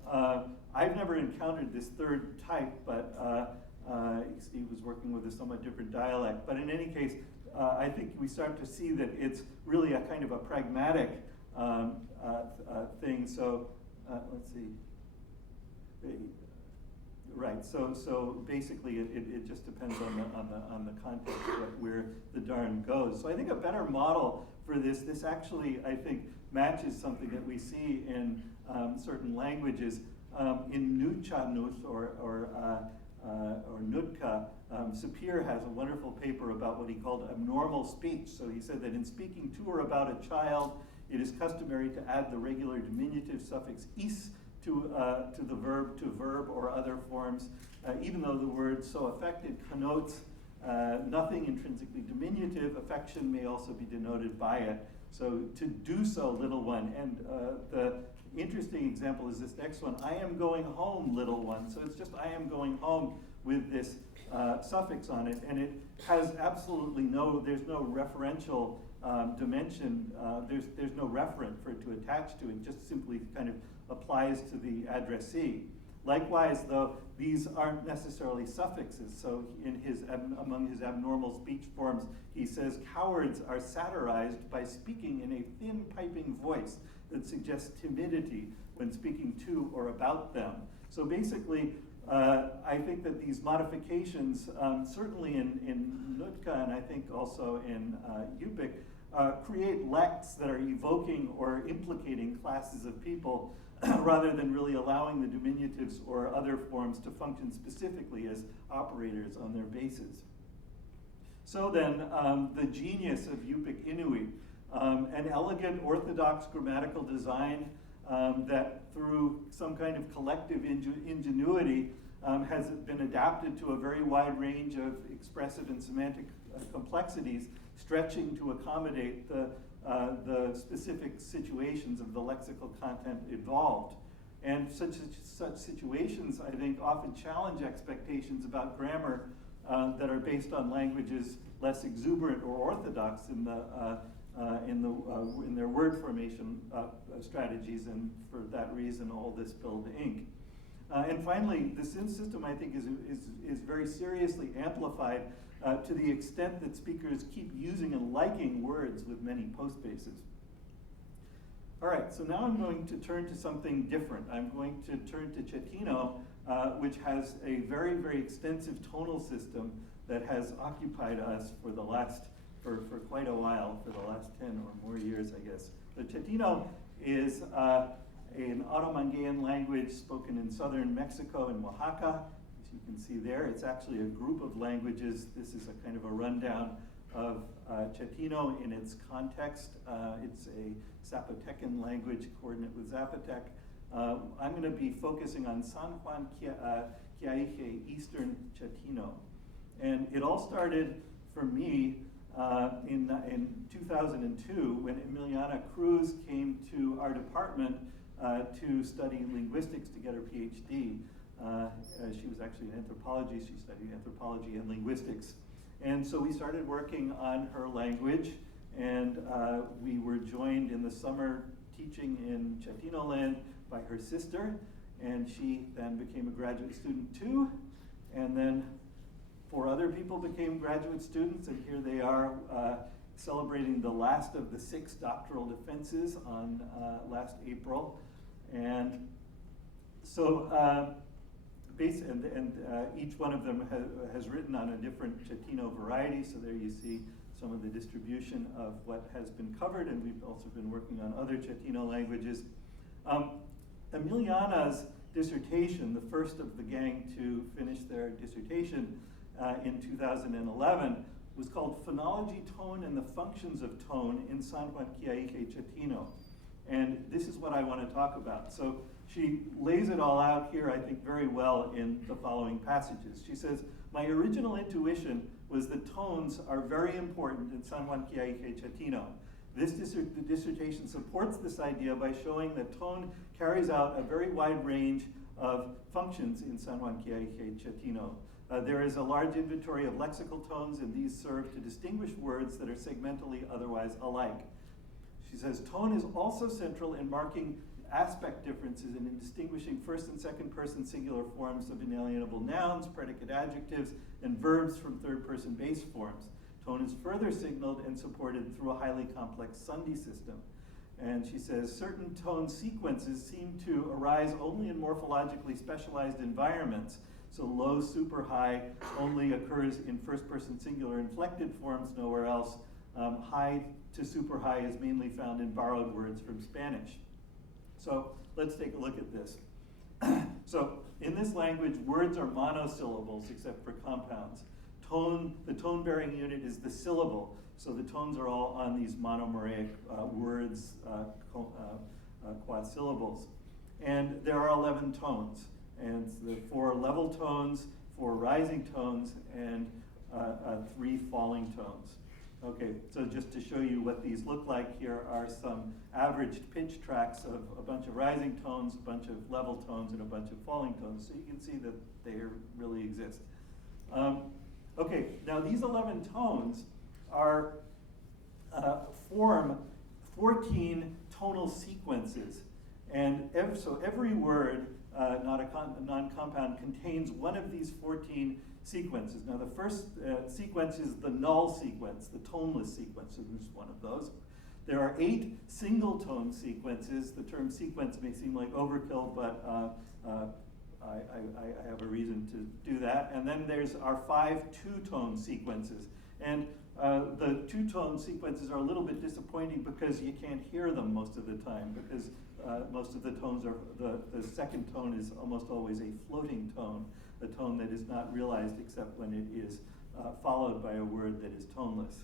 I've never encountered this third type, but Steve was working with a somewhat different dialect. But in any case, I think we start to see that it's really a kind of a pragmatic thing. So let's see. Right. So basically, it just depends on the context where the darn goes. So I think a better model for this actually, I think, matches something that we see in certain languages. In Nutchanuth or Nutka, Sapir has a wonderful paper about what he called abnormal speech. So he said that in speaking to or about a child, it is customary to add the regular diminutive suffix is to the verb, to verb or other forms, even though the word so affected connotes nothing intrinsically diminutive. Affection may also be denoted by it. So to do so, little one. And the interesting example is this next one. I am going home, little one. So it's just I am going home with this suffix on it. And it has absolutely there's no referential dimension. There's no referent for it to attach to. It just simply kind of applies to the addressee. Likewise, though, these aren't necessarily suffixes. So among his abnormal speech forms, he says, cowards are satirized by speaking in a thin piping voice that suggests timidity when speaking to or about them. So basically, I think that these modifications, certainly in Nutka and I think also in Yupik, create lects that are evoking or implicating classes of people rather than really allowing the diminutives or other forms to function specifically as operators on their bases. So then, the genius of Yupik Inuit, an elegant orthodox grammatical design that through some kind of collective ingenuity has been adapted to a very wide range of expressive and semantic complexities, stretching to accommodate the specific situations of the lexical content involved. And such situations, I think, often challenge expectations about grammar that are based on languages less exuberant or orthodox in their word formation strategies, and for that reason, all this spilled ink. And finally, the synth system, I think, is very seriously amplified to the extent that speakers keep using and liking words with many postbases. All right, so now I'm going to turn to something different. I'm going to turn to Chiquinho, which has a very, very extensive tonal system that has occupied us for quite a while, for the last 10 or more years, I guess. So Chiquinho is an Otomanguean language spoken in southern Mexico and Oaxaca. As you can see there, it's actually a group of languages. This is a kind of a rundown of Chiquinho in its context. It's a Zapotecan language, coordinate with Zapotec. I'm going to be focusing on San Juan Quiaique, Eastern Chiquinho. And it all started for me in 2002 when Emiliana Cruz came to our department to study linguistics to get her PhD. She was actually in anthropology. She studied anthropology and linguistics. And so we started working on her language, and we were joined in the summer teaching in Chiquinho land by her sister, and she then became a graduate student too, and then 4 other people became graduate students, and here they are celebrating the last of the 6 doctoral defenses on last April. And so each one of them has written on a different Chiquinho variety, so there you see some of the distribution of what has been covered, and we've also been working on other Chiquinho languages. Emiliana's dissertation, the first of the gang to finish their dissertation in 2011, was called Phonology, Tone, and the Functions of Tone in San Juan Quiaique Chatino. And this is what I want to talk about. So she lays it all out here, I think, very well in the following passages. She says, my original intuition was that tones are very important in San Juan Quiaique Chatino. This dissertation supports this idea by showing that tone carries out a very wide range of functions in San Juan Quiaique Chatino. There is a large inventory of lexical tones, and these serve to distinguish words that are segmentally otherwise alike. She says, tone is also central in marking aspect differences and in distinguishing first and second person singular forms of inalienable nouns, predicate adjectives, and verbs from third person base forms. Tone is further signaled and supported through a highly complex Sundhi system. And she says, certain tone sequences seem to arise only in morphologically specialized environments. So low, super, high only occurs in first person singular inflected forms, nowhere else. High to super high is mainly found in borrowed words from Spanish. So let's take a look at this. So in this language, words are monosyllables except for compounds. The tone-bearing unit is the syllable. So the tones are all on these monomeraic words, quadsyllables. And there are 11 tones. And the 4 level tones, 4 rising tones, and 3 falling tones. Okay, so just to show you what these look like, here are some averaged pitch tracks of a bunch of rising tones, a bunch of level tones, and a bunch of falling tones. So you can see that they really exist. Okay, now these 11 tones form 14 tonal sequences. And so every word, not a non-compound, contains one of these 14 sequences. Now the first sequence is the null sequence, the toneless sequence, and this is one of those. There are 8 single tone sequences. The term sequence may seem like overkill, but I have a reason to do that. And then there's our 5 two-tone sequences. And the two-tone sequences are a little bit disappointing because you can't hear them most of the time, because most of the tones are, the second tone is almost always a floating tone, a tone that is not realized except when it is followed by a word that is toneless.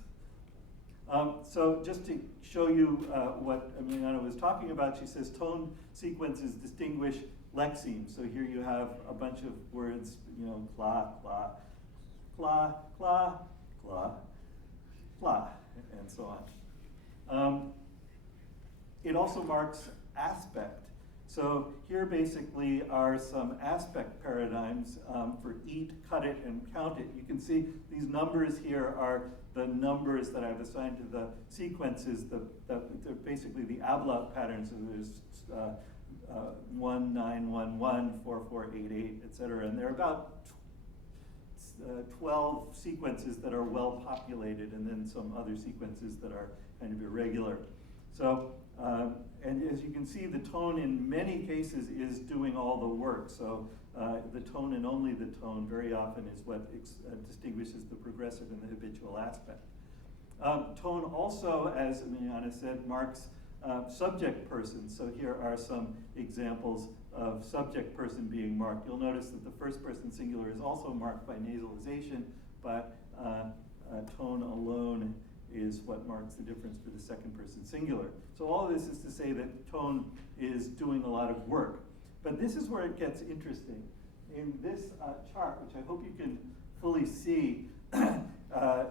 So just to show you what Emiliana was talking about, she says tone sequences distinguish lexemes. So here you have a bunch of words, cla, cla, cla, cla, cla, cla, and so on. It also marks aspect. So here basically are some aspect paradigms for eat, cut it, and count it. You can see these numbers here are the numbers that I've assigned to the sequences. They're basically the ablaut patterns. So there's 1911, 4488, etc. And there are about 12 sequences that are well populated, and then some other sequences that are kind of irregular. So, and as you can see, the tone in many cases is doing all the work. So the tone and only the tone very often is what distinguishes the progressive and the habitual aspect. Tone also, as Emiliana said, marks subject person. So here are some examples of subject person being marked. You'll notice that the first person singular is also marked by nasalization, but tone alone is what marks the difference for the second person singular. So all of this is to say that tone is doing a lot of work. But this is where it gets interesting. In this chart, which I hope you can fully see, the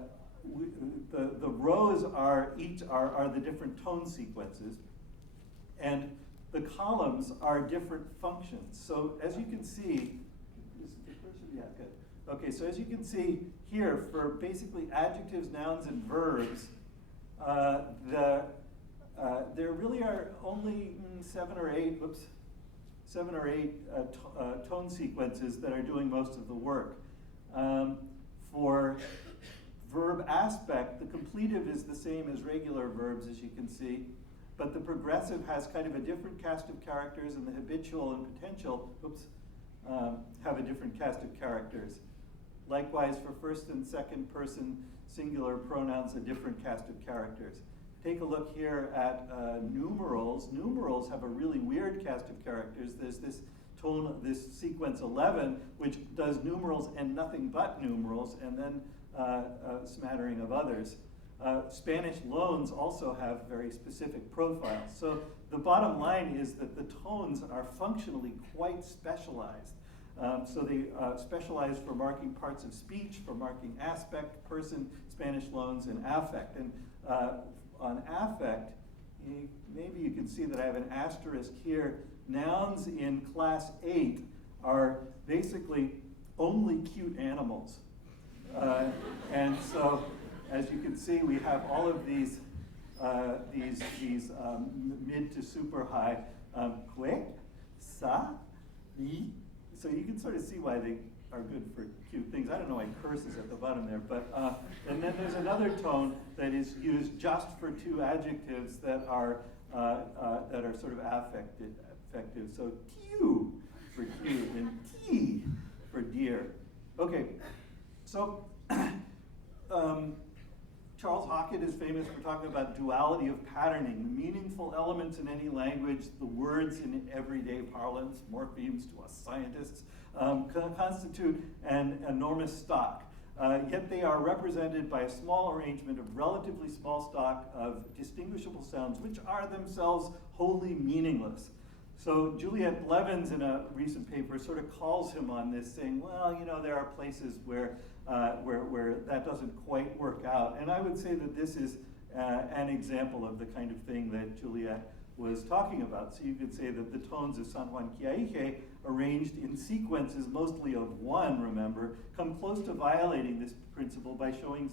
rows are the different tone sequences, and the columns are different functions. So as you can see, okay, so as you can see here, for basically adjectives, nouns, and verbs, there really are only 7 or 8 tone sequences that are doing most of the work. For verb aspect, the completive is the same as regular verbs, as you can see, but the progressive has kind of a different cast of characters, and the habitual and potential have a different cast of characters. Likewise, for first and second person singular pronouns, a different cast of characters. Take a look here at numerals. Numerals have a really weird cast of characters. There's this tone, this sequence 11, which does numerals and nothing but numerals, and then smattering of others. Spanish loans also have very specific profiles. So the bottom line is that the tones are functionally quite specialized. So they specialize for marking parts of speech, for marking aspect, person, Spanish loans, and affect. And on affect, maybe you can see that I have an asterisk here. Nouns in class 8 are basically only cute animals. And so, as you can see, we have all of these mid to super high que, sa, y. So you can sort of see why they are good for cute things. I don't know why curse is at the bottom there, but and then there's another tone that is used just for two adjectives that are sort of affective. So tiu for cute and ti for dear. Okay, so Charles Hockett is famous for talking about duality of patterning, the meaningful elements in any language, the words in everyday parlance, morphemes to us scientists, constitute an enormous stock. Yet they are represented by a small arrangement of relatively small stock of distinguishable sounds, which are themselves wholly meaningless. So Juliet Blevins, in a recent paper, sort of calls him on this, saying, well, you know, there are places where that doesn't quite work out. And I would say that this is an example of the kind of thing that Juliet was talking about. So you could say that the tones of San Juan Quiaique, arranged in sequences mostly of one, remember, come close to violating this principle by showing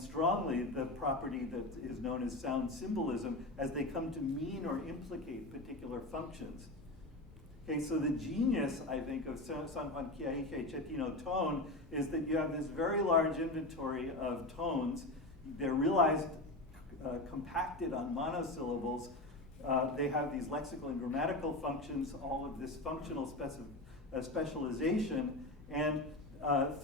strongly the property that is known as sound symbolism as they come to mean or implicate particular functions. Okay, so the genius, I think, of San Juan Quiaique Chetino tone is that you have this very large inventory of tones. They're realized compacted on monosyllables. They have these lexical and grammatical functions, all of this functional specialization, and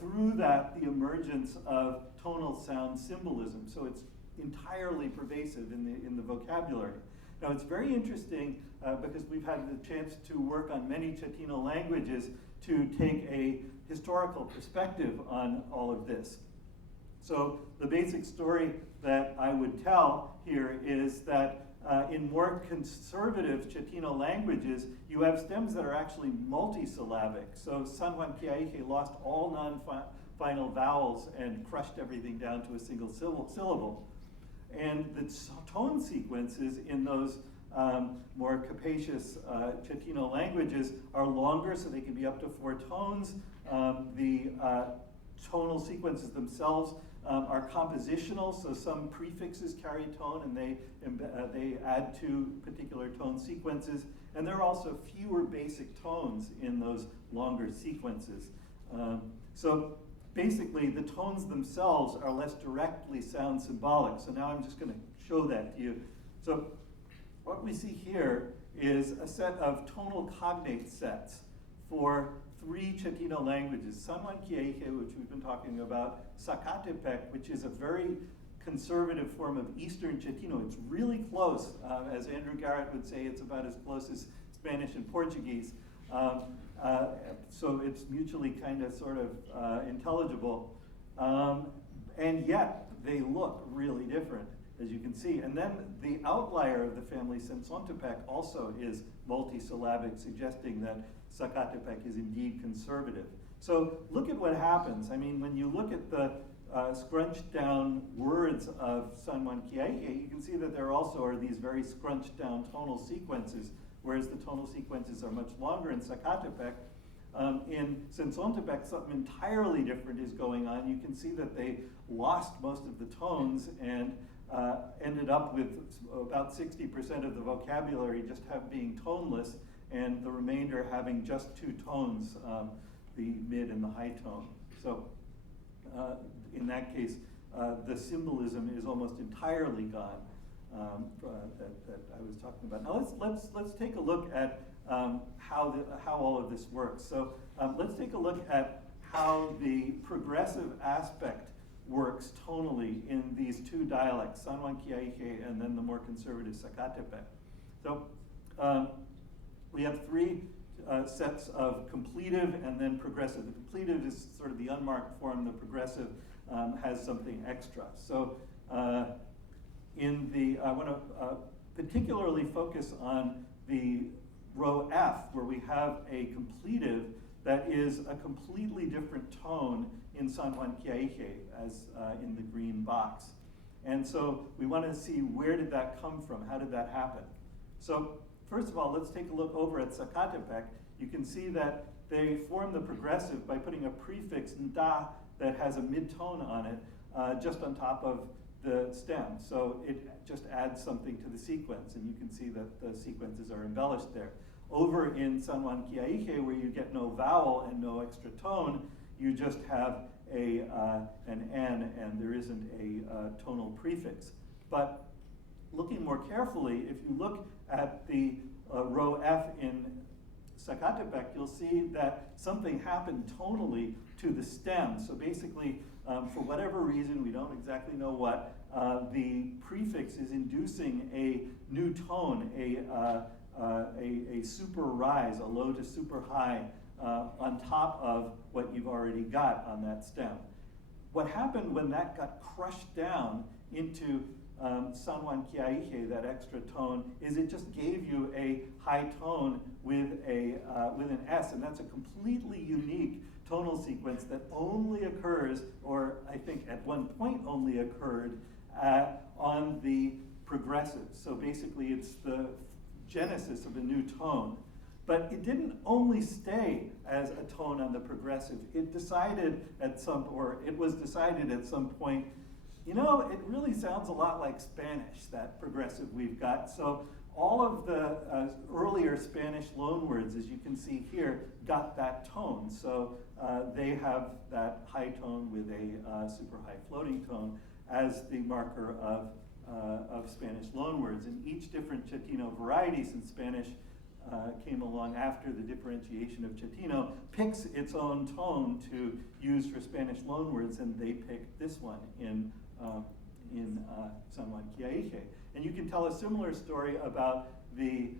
through that, the emergence of tonal sound symbolism. So it's entirely pervasive in the vocabulary. Now, it's very interesting because we've had the chance to work on many Chetino languages to take a historical perspective on all of this. So the basic story that I would tell here is that in more conservative Chetino languages, you have stems that are actually multisyllabic. So San Juan Quiaique lost all non-final vowels and crushed everything down to a single syllable. And the tone sequences in those more capacious Chetino languages are longer, so they can be up to 4 tones. The tonal sequences themselves are compositional, so some prefixes carry tone and they add to particular tone sequences. And there are also fewer basic tones in those longer sequences. So basically, the tones themselves are less directly sound symbolic. So now I'm just going to show that to you. So what we see here is a set of tonal cognate sets for 3 Chetino languages: San Juan Quiaique, which we've been talking about, Zacatepec, which is a very conservative form of Eastern Chetino. It's really close. As Andrew Garrett would say, it's about as close as Spanish and Portuguese. So it's mutually kind of sort of intelligible. And yet, they look really different, as you can see. And then the outlier of the family, Sensontepec, also is multisyllabic, suggesting that Zacatepec is indeed conservative. So look at what happens. I mean, when you look at the scrunched down words of San Juan Quiaique, you can see that there also are these very scrunched down tonal sequences, whereas the tonal sequences are much longer in Zacatepec. In Sensontepec, something entirely different is going on. You can see that they lost most of the tones and ended up with about 60% of the vocabulary just being toneless, and the remainder having just 2 tones, the mid and the high tone. So in that case, the symbolism is almost entirely gone that I was talking about. Now let's take a look at how all of this works. So let's take a look at how the progressive aspect works tonally in these 2 dialects, San Juan Quiaique and then the more conservative Zacatepec. So we have 3 sets of completive and then progressive. The completive is sort of the unmarked form. The progressive has something extra. So I want to particularly focus on the row F, where we have a completive that is a completely different tone in San Juan Chiaique, as in the green box. And so we want to see, where did that come from? How did that happen? So first of all, let's take a look over at Zacatepec. You can see that they form the progressive by putting a prefix nda that has a midtone on it just on top of the stem. So it just adds something to the sequence, and you can see that the sequences are embellished there. Over in San Juan Chiaique, where you get no vowel and no extra tone, you just have an N, and there isn't a tonal prefix. But looking more carefully, if you look at the row F in Zacatepec, you'll see that something happened tonally to the stem. So basically, for whatever reason, we don't exactly know what, the prefix is inducing a new tone, a super rise, a low to super high, on top of what you've already got on that stem. What happened when that got crushed down into San Juan Chiaique, that extra tone, is it just gave you a high tone with an S, and that's a completely unique tonal sequence that only occurs, or I think at one point only occurred, on the progressive. So basically it's the genesis of a new tone. But it didn't only stay as a tone on the progressive. It was decided at some point, you know, it really sounds a lot like Spanish, that progressive we've got. So all of the earlier Spanish loanwords, as you can see here, got that tone. So they have that high tone with a super high floating tone as the marker of Spanish loanwords. And each different Chiquinho variety, since Spanish came along after the differentiation of Chiquinho, picks its own tone to use for Spanish loanwords, and they picked this one in San Juan Chiaique. And you can tell a similar story about the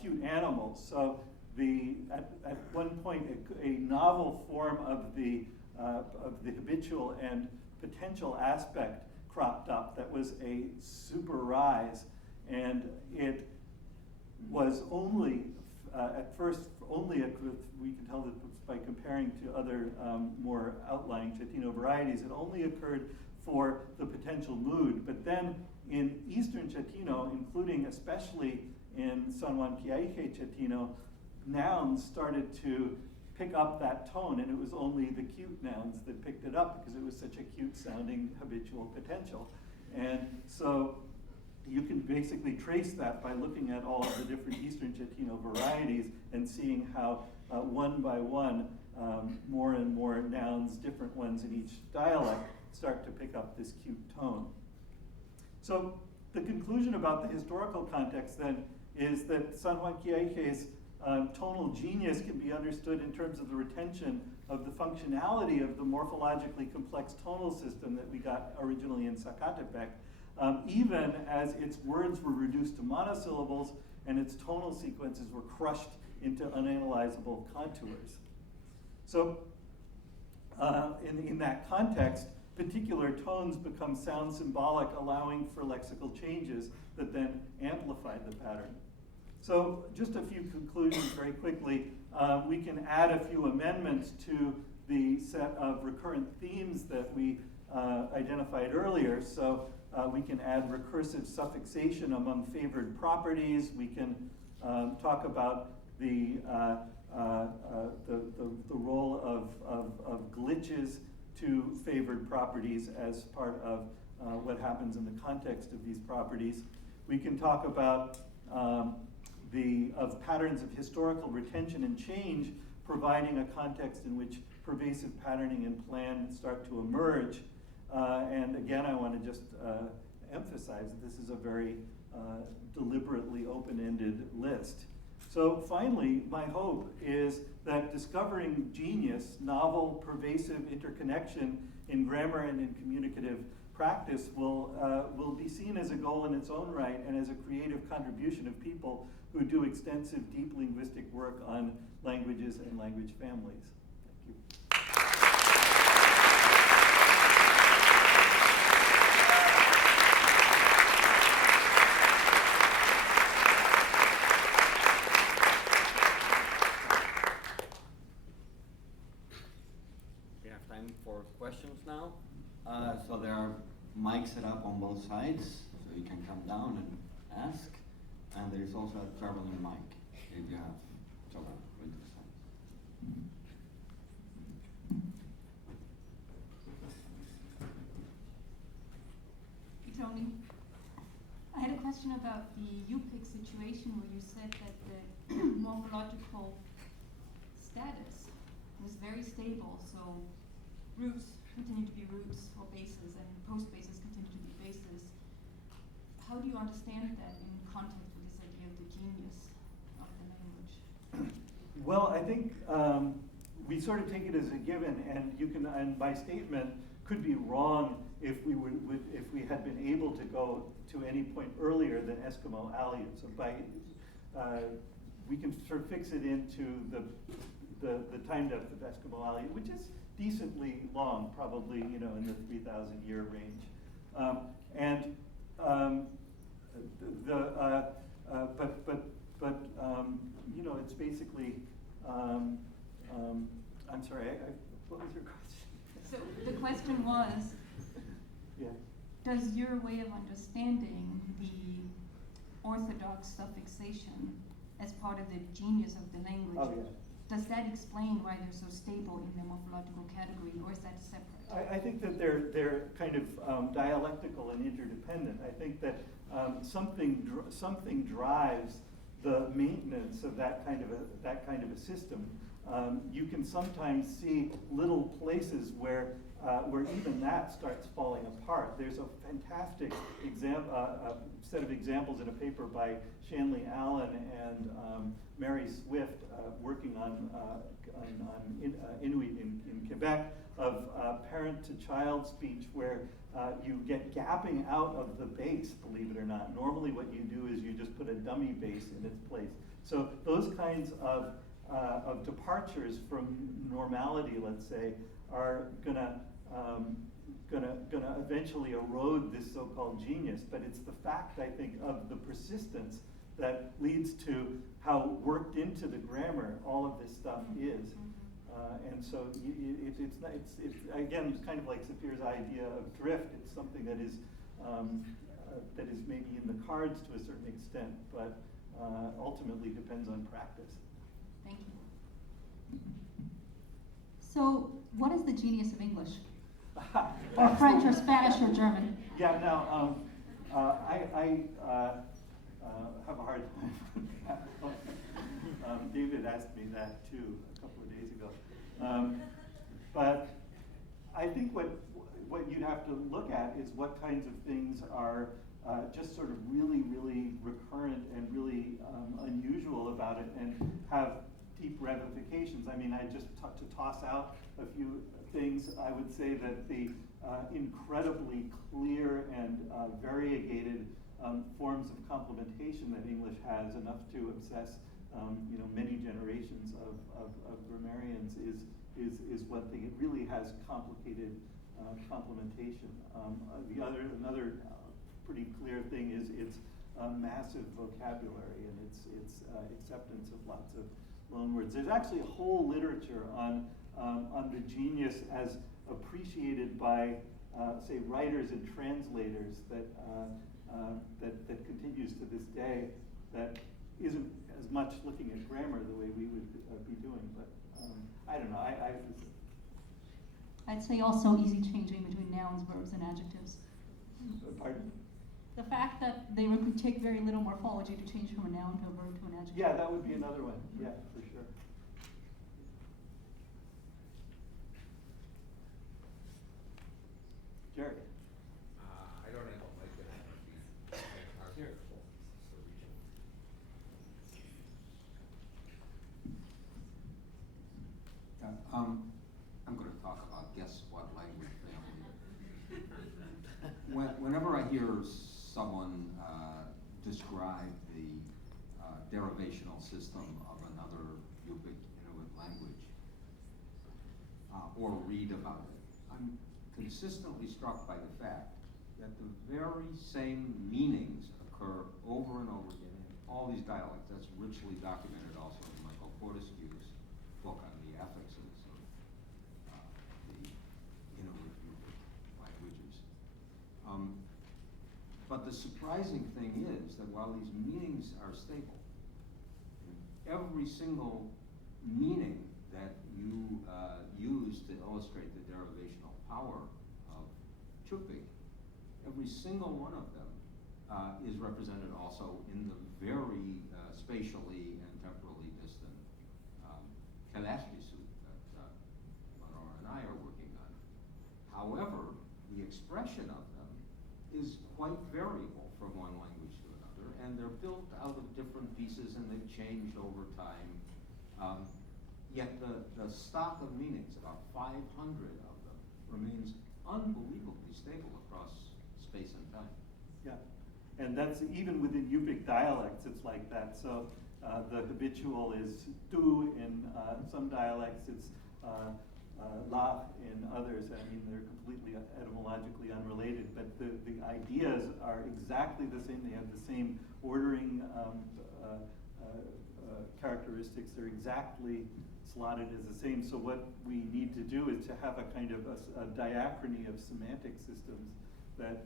cute animals. So at one point, a novel form of the habitual and potential aspect cropped up that was a super rise, and it was only, at first, we can tell that by comparing to other more outlying Chiquinho varieties, it only occurred for the potential mood. But then in Eastern Chiquinho, including especially in San Juan Chiaique Chiquinho, nouns started to pick up that tone, and it was only the cute nouns that picked it up because it was such a cute sounding habitual potential. And so you can basically trace that by looking at all of the different Eastern Chiquinho varieties and seeing how one by one, more and more nouns, different ones in each dialect, start to pick up this cute tone. So the conclusion about the historical context then is that San Juan Chiaique's tonal genius can be understood in terms of the retention of the functionality of the morphologically complex tonal system that we got originally in Zacatepec, even as its words were reduced to monosyllables and its tonal sequences were crushed into unanalyzable contours. So in that context, particular tones become sound symbolic, allowing for lexical changes that then amplify the pattern. So just a few conclusions very quickly. We can add a few amendments to the set of recurrent themes that we identified earlier. So we can add recursive suffixation among favored properties. We can talk about the role of glitches to favored properties as part of what happens in the context of these properties. We can talk about patterns of historical retention and change, providing a context in which pervasive patterning and plan start to emerge. And again, I want to just emphasize that this is a very deliberately open-ended list. So finally, my hope is that discovering genius, novel, pervasive interconnection in grammar and in communicative practice will be seen as a goal in its own right and as a creative contribution of people who do extensive, deep linguistic work on languages and language families. Thank you. for questions now. So there are mics set up on both sides, so you can come down and ask. And there's also a traveling mic if you have children with the sides. Tony, I had a question about the UPIC situation where you said that the morphological status was very stable, so roots continue to be roots or bases, and post-bases continue to be bases. How do you understand that in context with this idea of the genius of the language? Well, I think we sort of take it as a given, and you can, and my statement could be wrong if we if we had been able to go to any point earlier than Eskimo Aleut. So we can sort of fix it into the time depth of Eskimo Aleut, which is decently long, probably in the 3,000 year range, it's basically. I'm sorry. What was your question? So the question was. Yeah. Does your way of understanding the orthodox suffixation as part of the genius of the language, does that explain why they're so stable in the morphological category, or is that separate? I think that they're kind of dialectical and interdependent. I think that something drives the maintenance of that kind of a system. You can sometimes see little places where even that starts falling apart. There's a fantastic set of examples in a paper by Shanley Allen and Mary Swift working on Inuit in Quebec of parent-to-child speech where you get gapping out of the base, believe it or not. Normally what you do is you just put a dummy base in its place. So those kinds of departures from normality, let's say, are gonna eventually erode this so-called genius. But it's the fact, I think, of the persistence that leads to how worked into the grammar all of this stuff is. And so it's again, it's kind of like Saphir's idea of drift. It's something that is maybe in the cards to a certain extent, but ultimately depends on practice. Thank you. So, what is the genius of English? Or French or Spanish or German? Yeah, now, I have a hard time with that. David asked me that too a couple of days ago. But I think what you'd have to look at is what kinds of things are just sort of really, really recurrent and really unusual about it and have deep ramifications. I mean, to toss out a few things, I would say that the incredibly clear and variegated forms of complementation that English has, enough to obsess many generations of grammarians, is what it really has complicated complementation. Another pretty clear thing is its massive vocabulary and its acceptance of lots of loan words. There's actually a whole literature on the genius as appreciated by, say, writers and translators that continues to this day, that isn't as much looking at grammar the way we would be doing. But I don't know. I'd say also easy changing between nouns, verbs, and adjectives. Pardon? The fact that they could take very little morphology to change from a noun to a verb to an adjective. Yeah, that would be another one. Yeah, for sure. Jerry. I don't have a mic that I can be here. I'm going to talk about guess what language family. Whenever I hear someone describe the derivational system of another Yupik Inuit language or read about it, I'm consistently struck by the fact that the very same meanings occur over and over again in all these dialects. That's richly documented also in Michael Fortescue's book on the affixes of the the surprising thing is that while these meanings are stable, every single meaning that you use to illustrate the derivational power of Chupik, every single one of them is represented also in the very spatially and temporally distant Kalashvi suit that Lenore and I are working on. However, the expression of them is quite variable from one language to another, and they're built out of different pieces and they've changed over time. Yet the stock of meanings, about 500 of them, remains unbelievably stable across space and time. Yeah, and that's even within Yupik dialects, it's like that. So the habitual is tu in some dialects, it's la in others. I mean, they're completely etymologically unrelated, but the ideas are exactly the same. They have the same ordering characteristics. They're exactly slotted as the same. So what we need to do is to have a kind of a diachrony of semantic systems that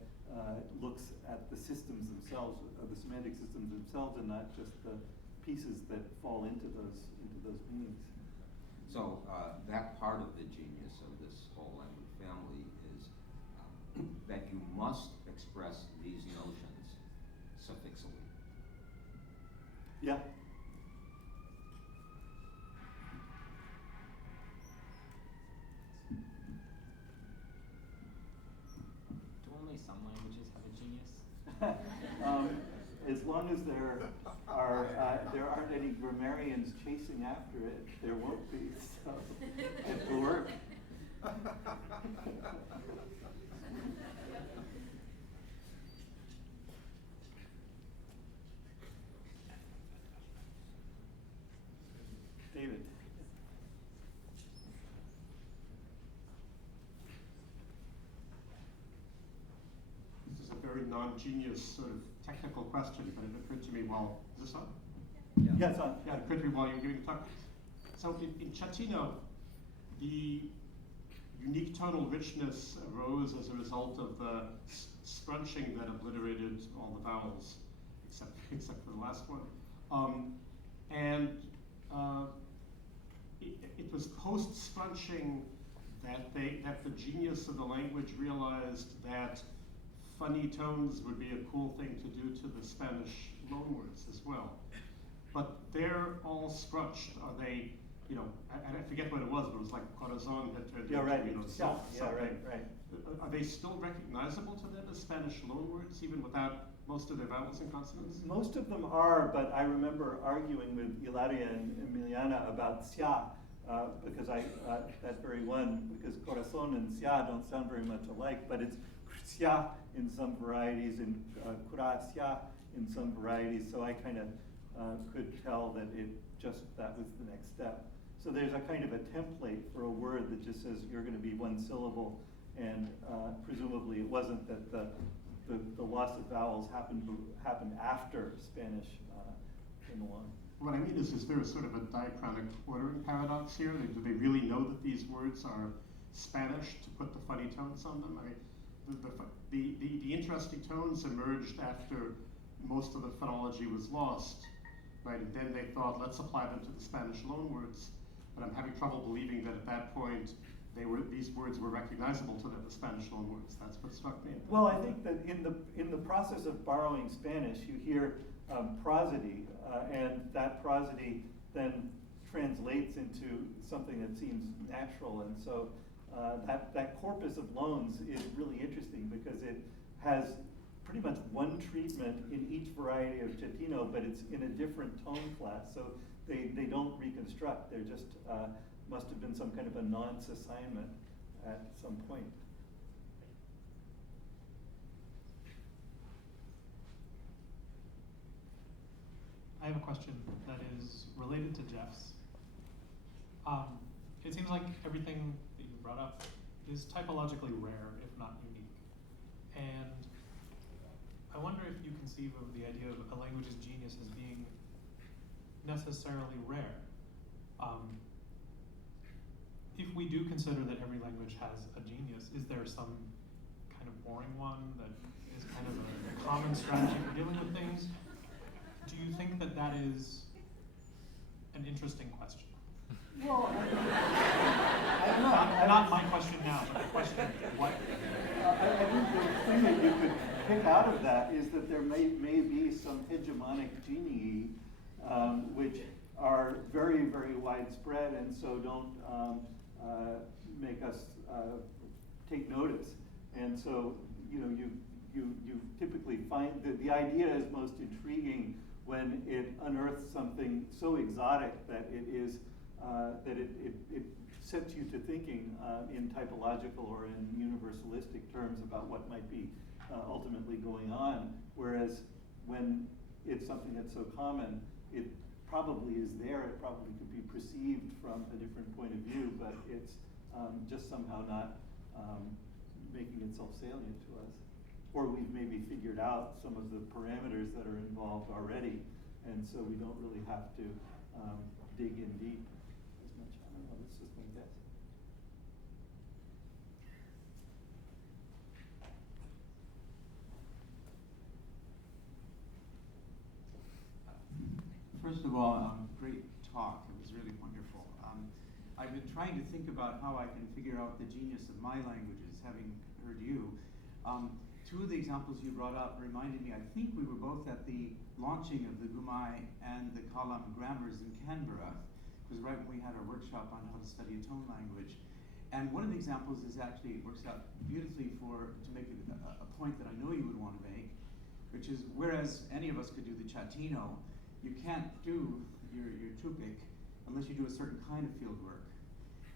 looks at the systems themselves, the semantic systems themselves, and not just the pieces that fall into those meanings. So that part of the genius of this whole language family is that you must express these notions suffixally. Yeah. Do only some languages have a genius? As long as there aren't any grammarians chasing after it, there won't be. So it will work. David. This is a very non-genius sort of technical question, but it occurred to me while, is this on? Yeah, it's on. Yeah, it occurred to me while you were giving the talk. So in Chiquinho, the unique tonal richness arose as a result of the scrunching that obliterated all the vowels, except for the last one. It was post-scrunching that the genius of the language realized that funny tones would be a cool thing to do to the Spanish loanwords as well. But they're all scrunched. Are they, I forget what it was, but it was like corazon had turned into, Right. something. Right. Are they still recognizable to them as Spanish loanwords, even without most of their vowels and consonants? Most of them are, but I remember arguing with Ilaria and Emiliana about sia, because that very one, because corazon and sia don't sound very much alike, but it's sia in some varieties and curacia in some varieties, so I kind of could tell that that was the next step. So there's a kind of a template for a word that just says you're going to be one syllable, and presumably it wasn't that the loss of vowels happened after Spanish came along. What I mean is there a sort of a diachronic ordering paradox here? Do they really know that these words are Spanish to put the funny tones on them? The interesting tones emerged after most of the phonology was lost, right? And then they thought, let's apply them to the Spanish loanwords. But I'm having trouble believing that at that point these words were recognizable to them as Spanish loanwords. That's what struck me. Well, I think that in the process of borrowing Spanish, you hear prosody, and that prosody then translates into something that seems natural, and so that corpus of loans is really interesting because it has pretty much one treatment in each variety of Chiquinho, but it's in a different tone class, so they don't reconstruct. They're just must have been some kind of a nonce assignment at some point. I have a question that is related to Jeff's. It seems like everything that you brought up is typologically rare, if not unique. And I wonder if you conceive of the idea of a language's genius as being necessarily rare. If we do consider that every language has a genius, is there some kind of boring one that is kind of a common strategy for dealing with things. Do you think that that is an interesting question? Well, I don't know. Not my question now, but the question, what? I think the thing that you could pick out of that is that there may be some hegemonic genii which are very, very widespread and so don't make us take notice. And so, you know, you typically find that the idea is most intriguing when it unearths something so exotic that it is that it sets you to thinking in typological or in universalistic terms about what might be ultimately going on. Whereas when it's something that's so common, it probably is there. It probably could be perceived from a different point of view, but it's just somehow not making itself salient to us. Or we've maybe figured out some of the parameters that are involved already, and so we don't really have to dig in deep as much. I don't know, that's just my guess. First of all, great talk. It was really wonderful. I've been trying to think about how I can figure out the genius of my languages, having heard you. Two of the examples you brought up reminded me, I think we were both at the launching of the Gumai and the Kalam grammars in Canberra. It was right when we had our workshop on how to study a tone language. And one of the examples is actually, it works out beautifully to make a point that I know you would want to make, which is, whereas any of us could do the Chatino, you can't do your Chupik unless you do a certain kind of field work.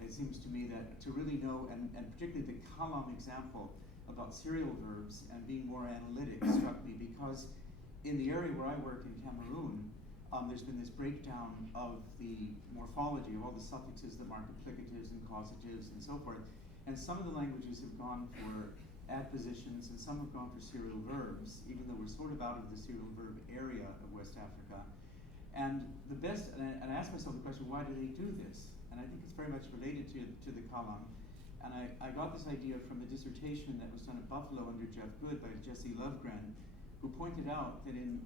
It seems to me that to really know, and particularly the Kalam example about serial verbs and being more analytic struck me, because in the area where I work in Cameroon, there's been this breakdown of the morphology of all the suffixes that mark applicatives and causatives and so forth. And some of the languages have gone for adpositions and some have gone for serial verbs, even though we're sort of out of the serial verb area of West Africa. And the best, and I asked myself the question, why do they do this? And I think it's very much related to the Kalam. And I got this idea from a dissertation that was done at Buffalo under Jeff Good by Jesse Lovegren, who pointed out that in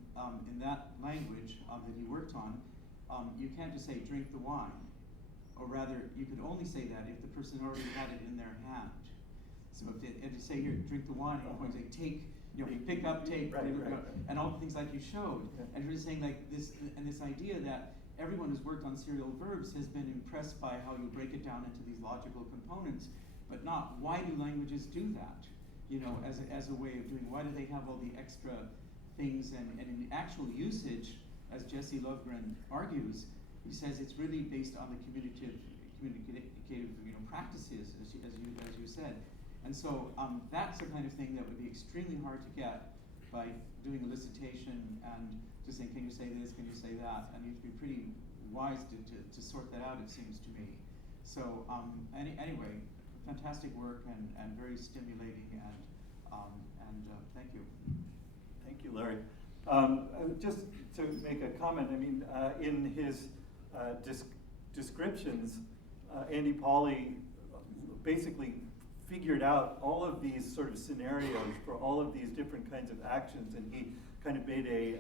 that language that he worked on, you can't just say, drink the wine. Or rather, you could only say that if the person already had it in their hand. So if they had to say, here, drink the wine, and you say, take, pick up, take, right. and all the things like you showed. Yeah. And you're saying like this, and this idea that everyone who's worked on serial verbs has been impressed by how you break it down into these logical components, but not why do languages do that? As a way of doing, why do they have all the extra things? And in actual usage, as Jesse Lovegren argues, he says it's really based on the communicative practices, as you said. And so that's the kind of thing that would be extremely hard to get by doing elicitation and just saying, can you say this, can you say that? And you have to be pretty wise to sort that out, it seems to me. So anyway, fantastic work and very stimulating, and thank you. Thank you, Larry. Just to make a comment, I mean, in his descriptions, Andy Pauly basically figured out all of these sort of scenarios for all of these different kinds of actions, and he kind of made a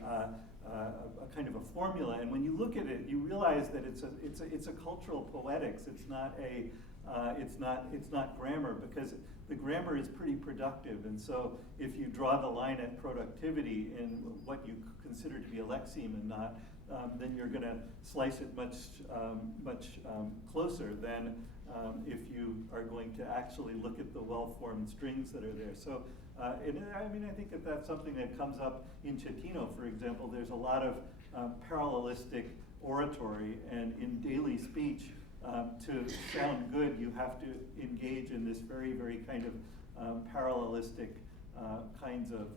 kind of a formula. And when you look at it, you realize that it's a cultural poetics. It's not it's not grammar, because the grammar is pretty productive. And so if you draw the line at productivity in what you consider to be a lexeme and not, then you're going to slice it much closer than if you are going to actually look at the well-formed strings that are there. So, I think that that's something that comes up in Chiquinho, for example. There's a lot of parallelistic oratory, and in daily speech, to sound good, you have to engage in this very, very kind of parallelistic kinds of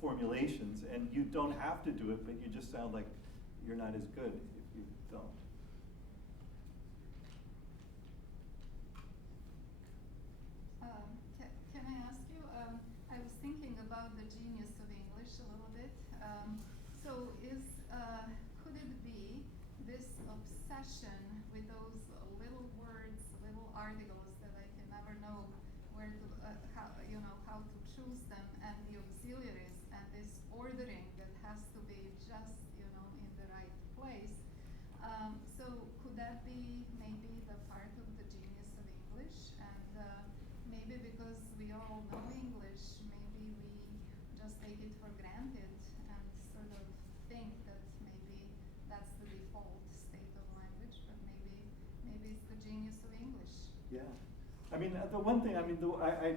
formulations. And you don't have to do it, but you just sound like you're not as good if you don't. Can I ask you, I was thinking about the genius of English a little bit. So could it be this obsession with those little words, little articles that I can never know where to, how to choose them, and the auxiliaries, and this ordering that has to be just, in the right place. So could that be maybe the part of the genius of English? And maybe because we all know English, maybe we just take it for granted and sort of think that maybe that's the default state of language, but maybe it's the genius of English. Yeah. I mean, the one thing, I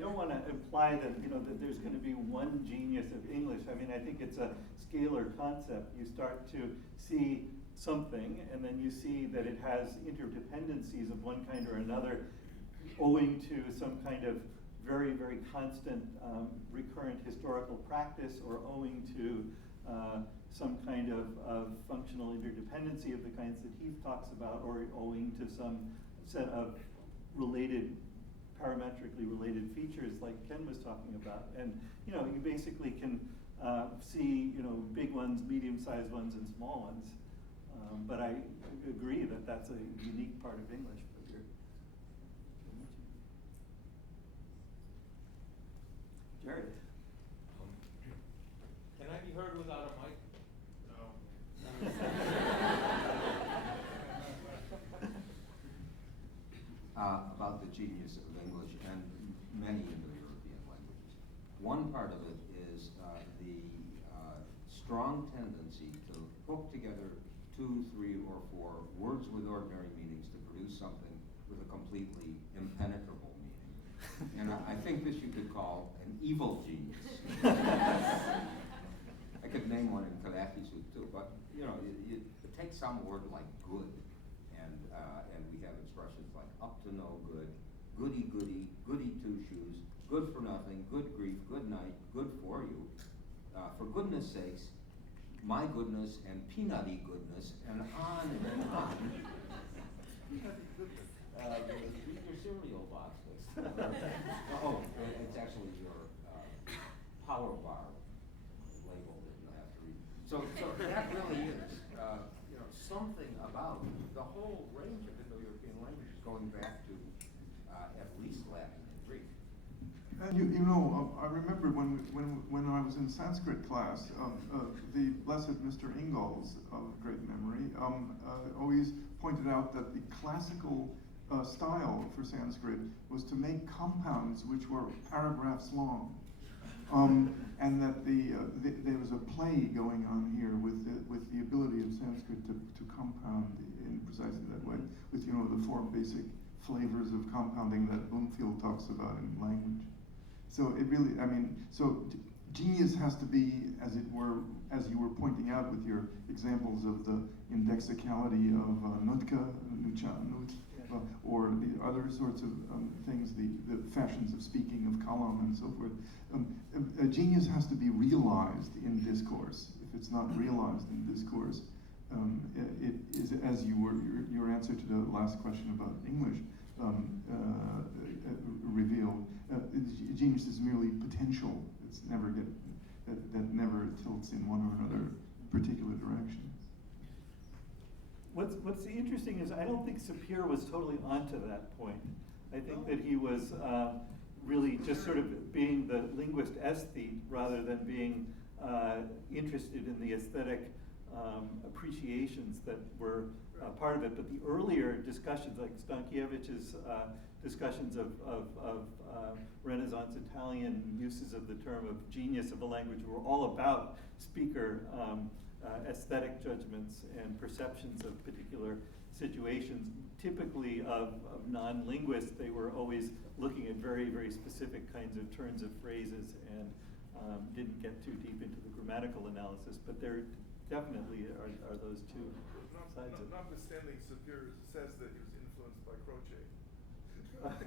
don't want to imply that, that there's going to be one genius of English. I mean, I think it's a scalar concept. You start to see something, and then you see that it has interdependencies of one kind or another, owing to some kind of very, very constant recurrent historical practice, or owing to some kind of functional interdependency of the kinds that Heath talks about, or owing to some set of parametrically related features like Ken was talking about. And you basically can see big ones, medium-sized ones, and small ones. But I agree that that's a unique part of English. Jared. Can I be heard without a mic? No. About the genius of English and many Indo-European languages. One part of it is the strong tendency to hook together 2, 3, or 4 words with ordinary meanings to produce something with a completely impenetrable meaning. And I think this you could call an evil genius. I could name one in Kalakisu too, but you take some word like good, and we have expressions like up to no good, goody goody, goody two shoes, good for nothing, good grief, good night, good for you. For goodness sakes, my goodness, and peanutty goodness, and on and on. Your cereal box. Oh, it's actually your power bar label that you have to read. So that really is something about the whole range of Indo-European languages going back to at least Latin and Greek. I remember when I was in Sanskrit class, the blessed Mr. Ingalls, of great memory, always pointed out that the classical style for Sanskrit was to make compounds which were paragraphs long, and that there was a play going on here with the ability of Sanskrit to compound in precisely that way, with the 4 basic flavors of compounding that Bloomfield talks about in language. So it really, genius has to be, as it were, as you were pointing out with your examples of the indexicality of nutka, nucha, nut, or the other sorts of things, the fashions of speaking of kalam and so forth. A genius has to be realized in discourse. If it's not realized in discourse, it is, as your answer to the last question about English revealed, genius is merely potential. It's never that never tilts in one or another particular direction. What's interesting is I don't think Sapir was totally onto that point. I think that he was really just sort of being the linguist aesthete rather than being interested in the aesthetic appreciations that were part of it. But the earlier discussions, like Stankiewicz's discussions of Renaissance Italian uses of the term of genius of a language, were all about speaker aesthetic judgments and perceptions of particular situations. Typically of non-linguists, they were always looking at very, very specific kinds of turns of phrases and didn't get too deep into the grammatical analysis, but there definitely are those two sides of it. Notwithstanding, Sapir says that he was influenced by Croce. Right.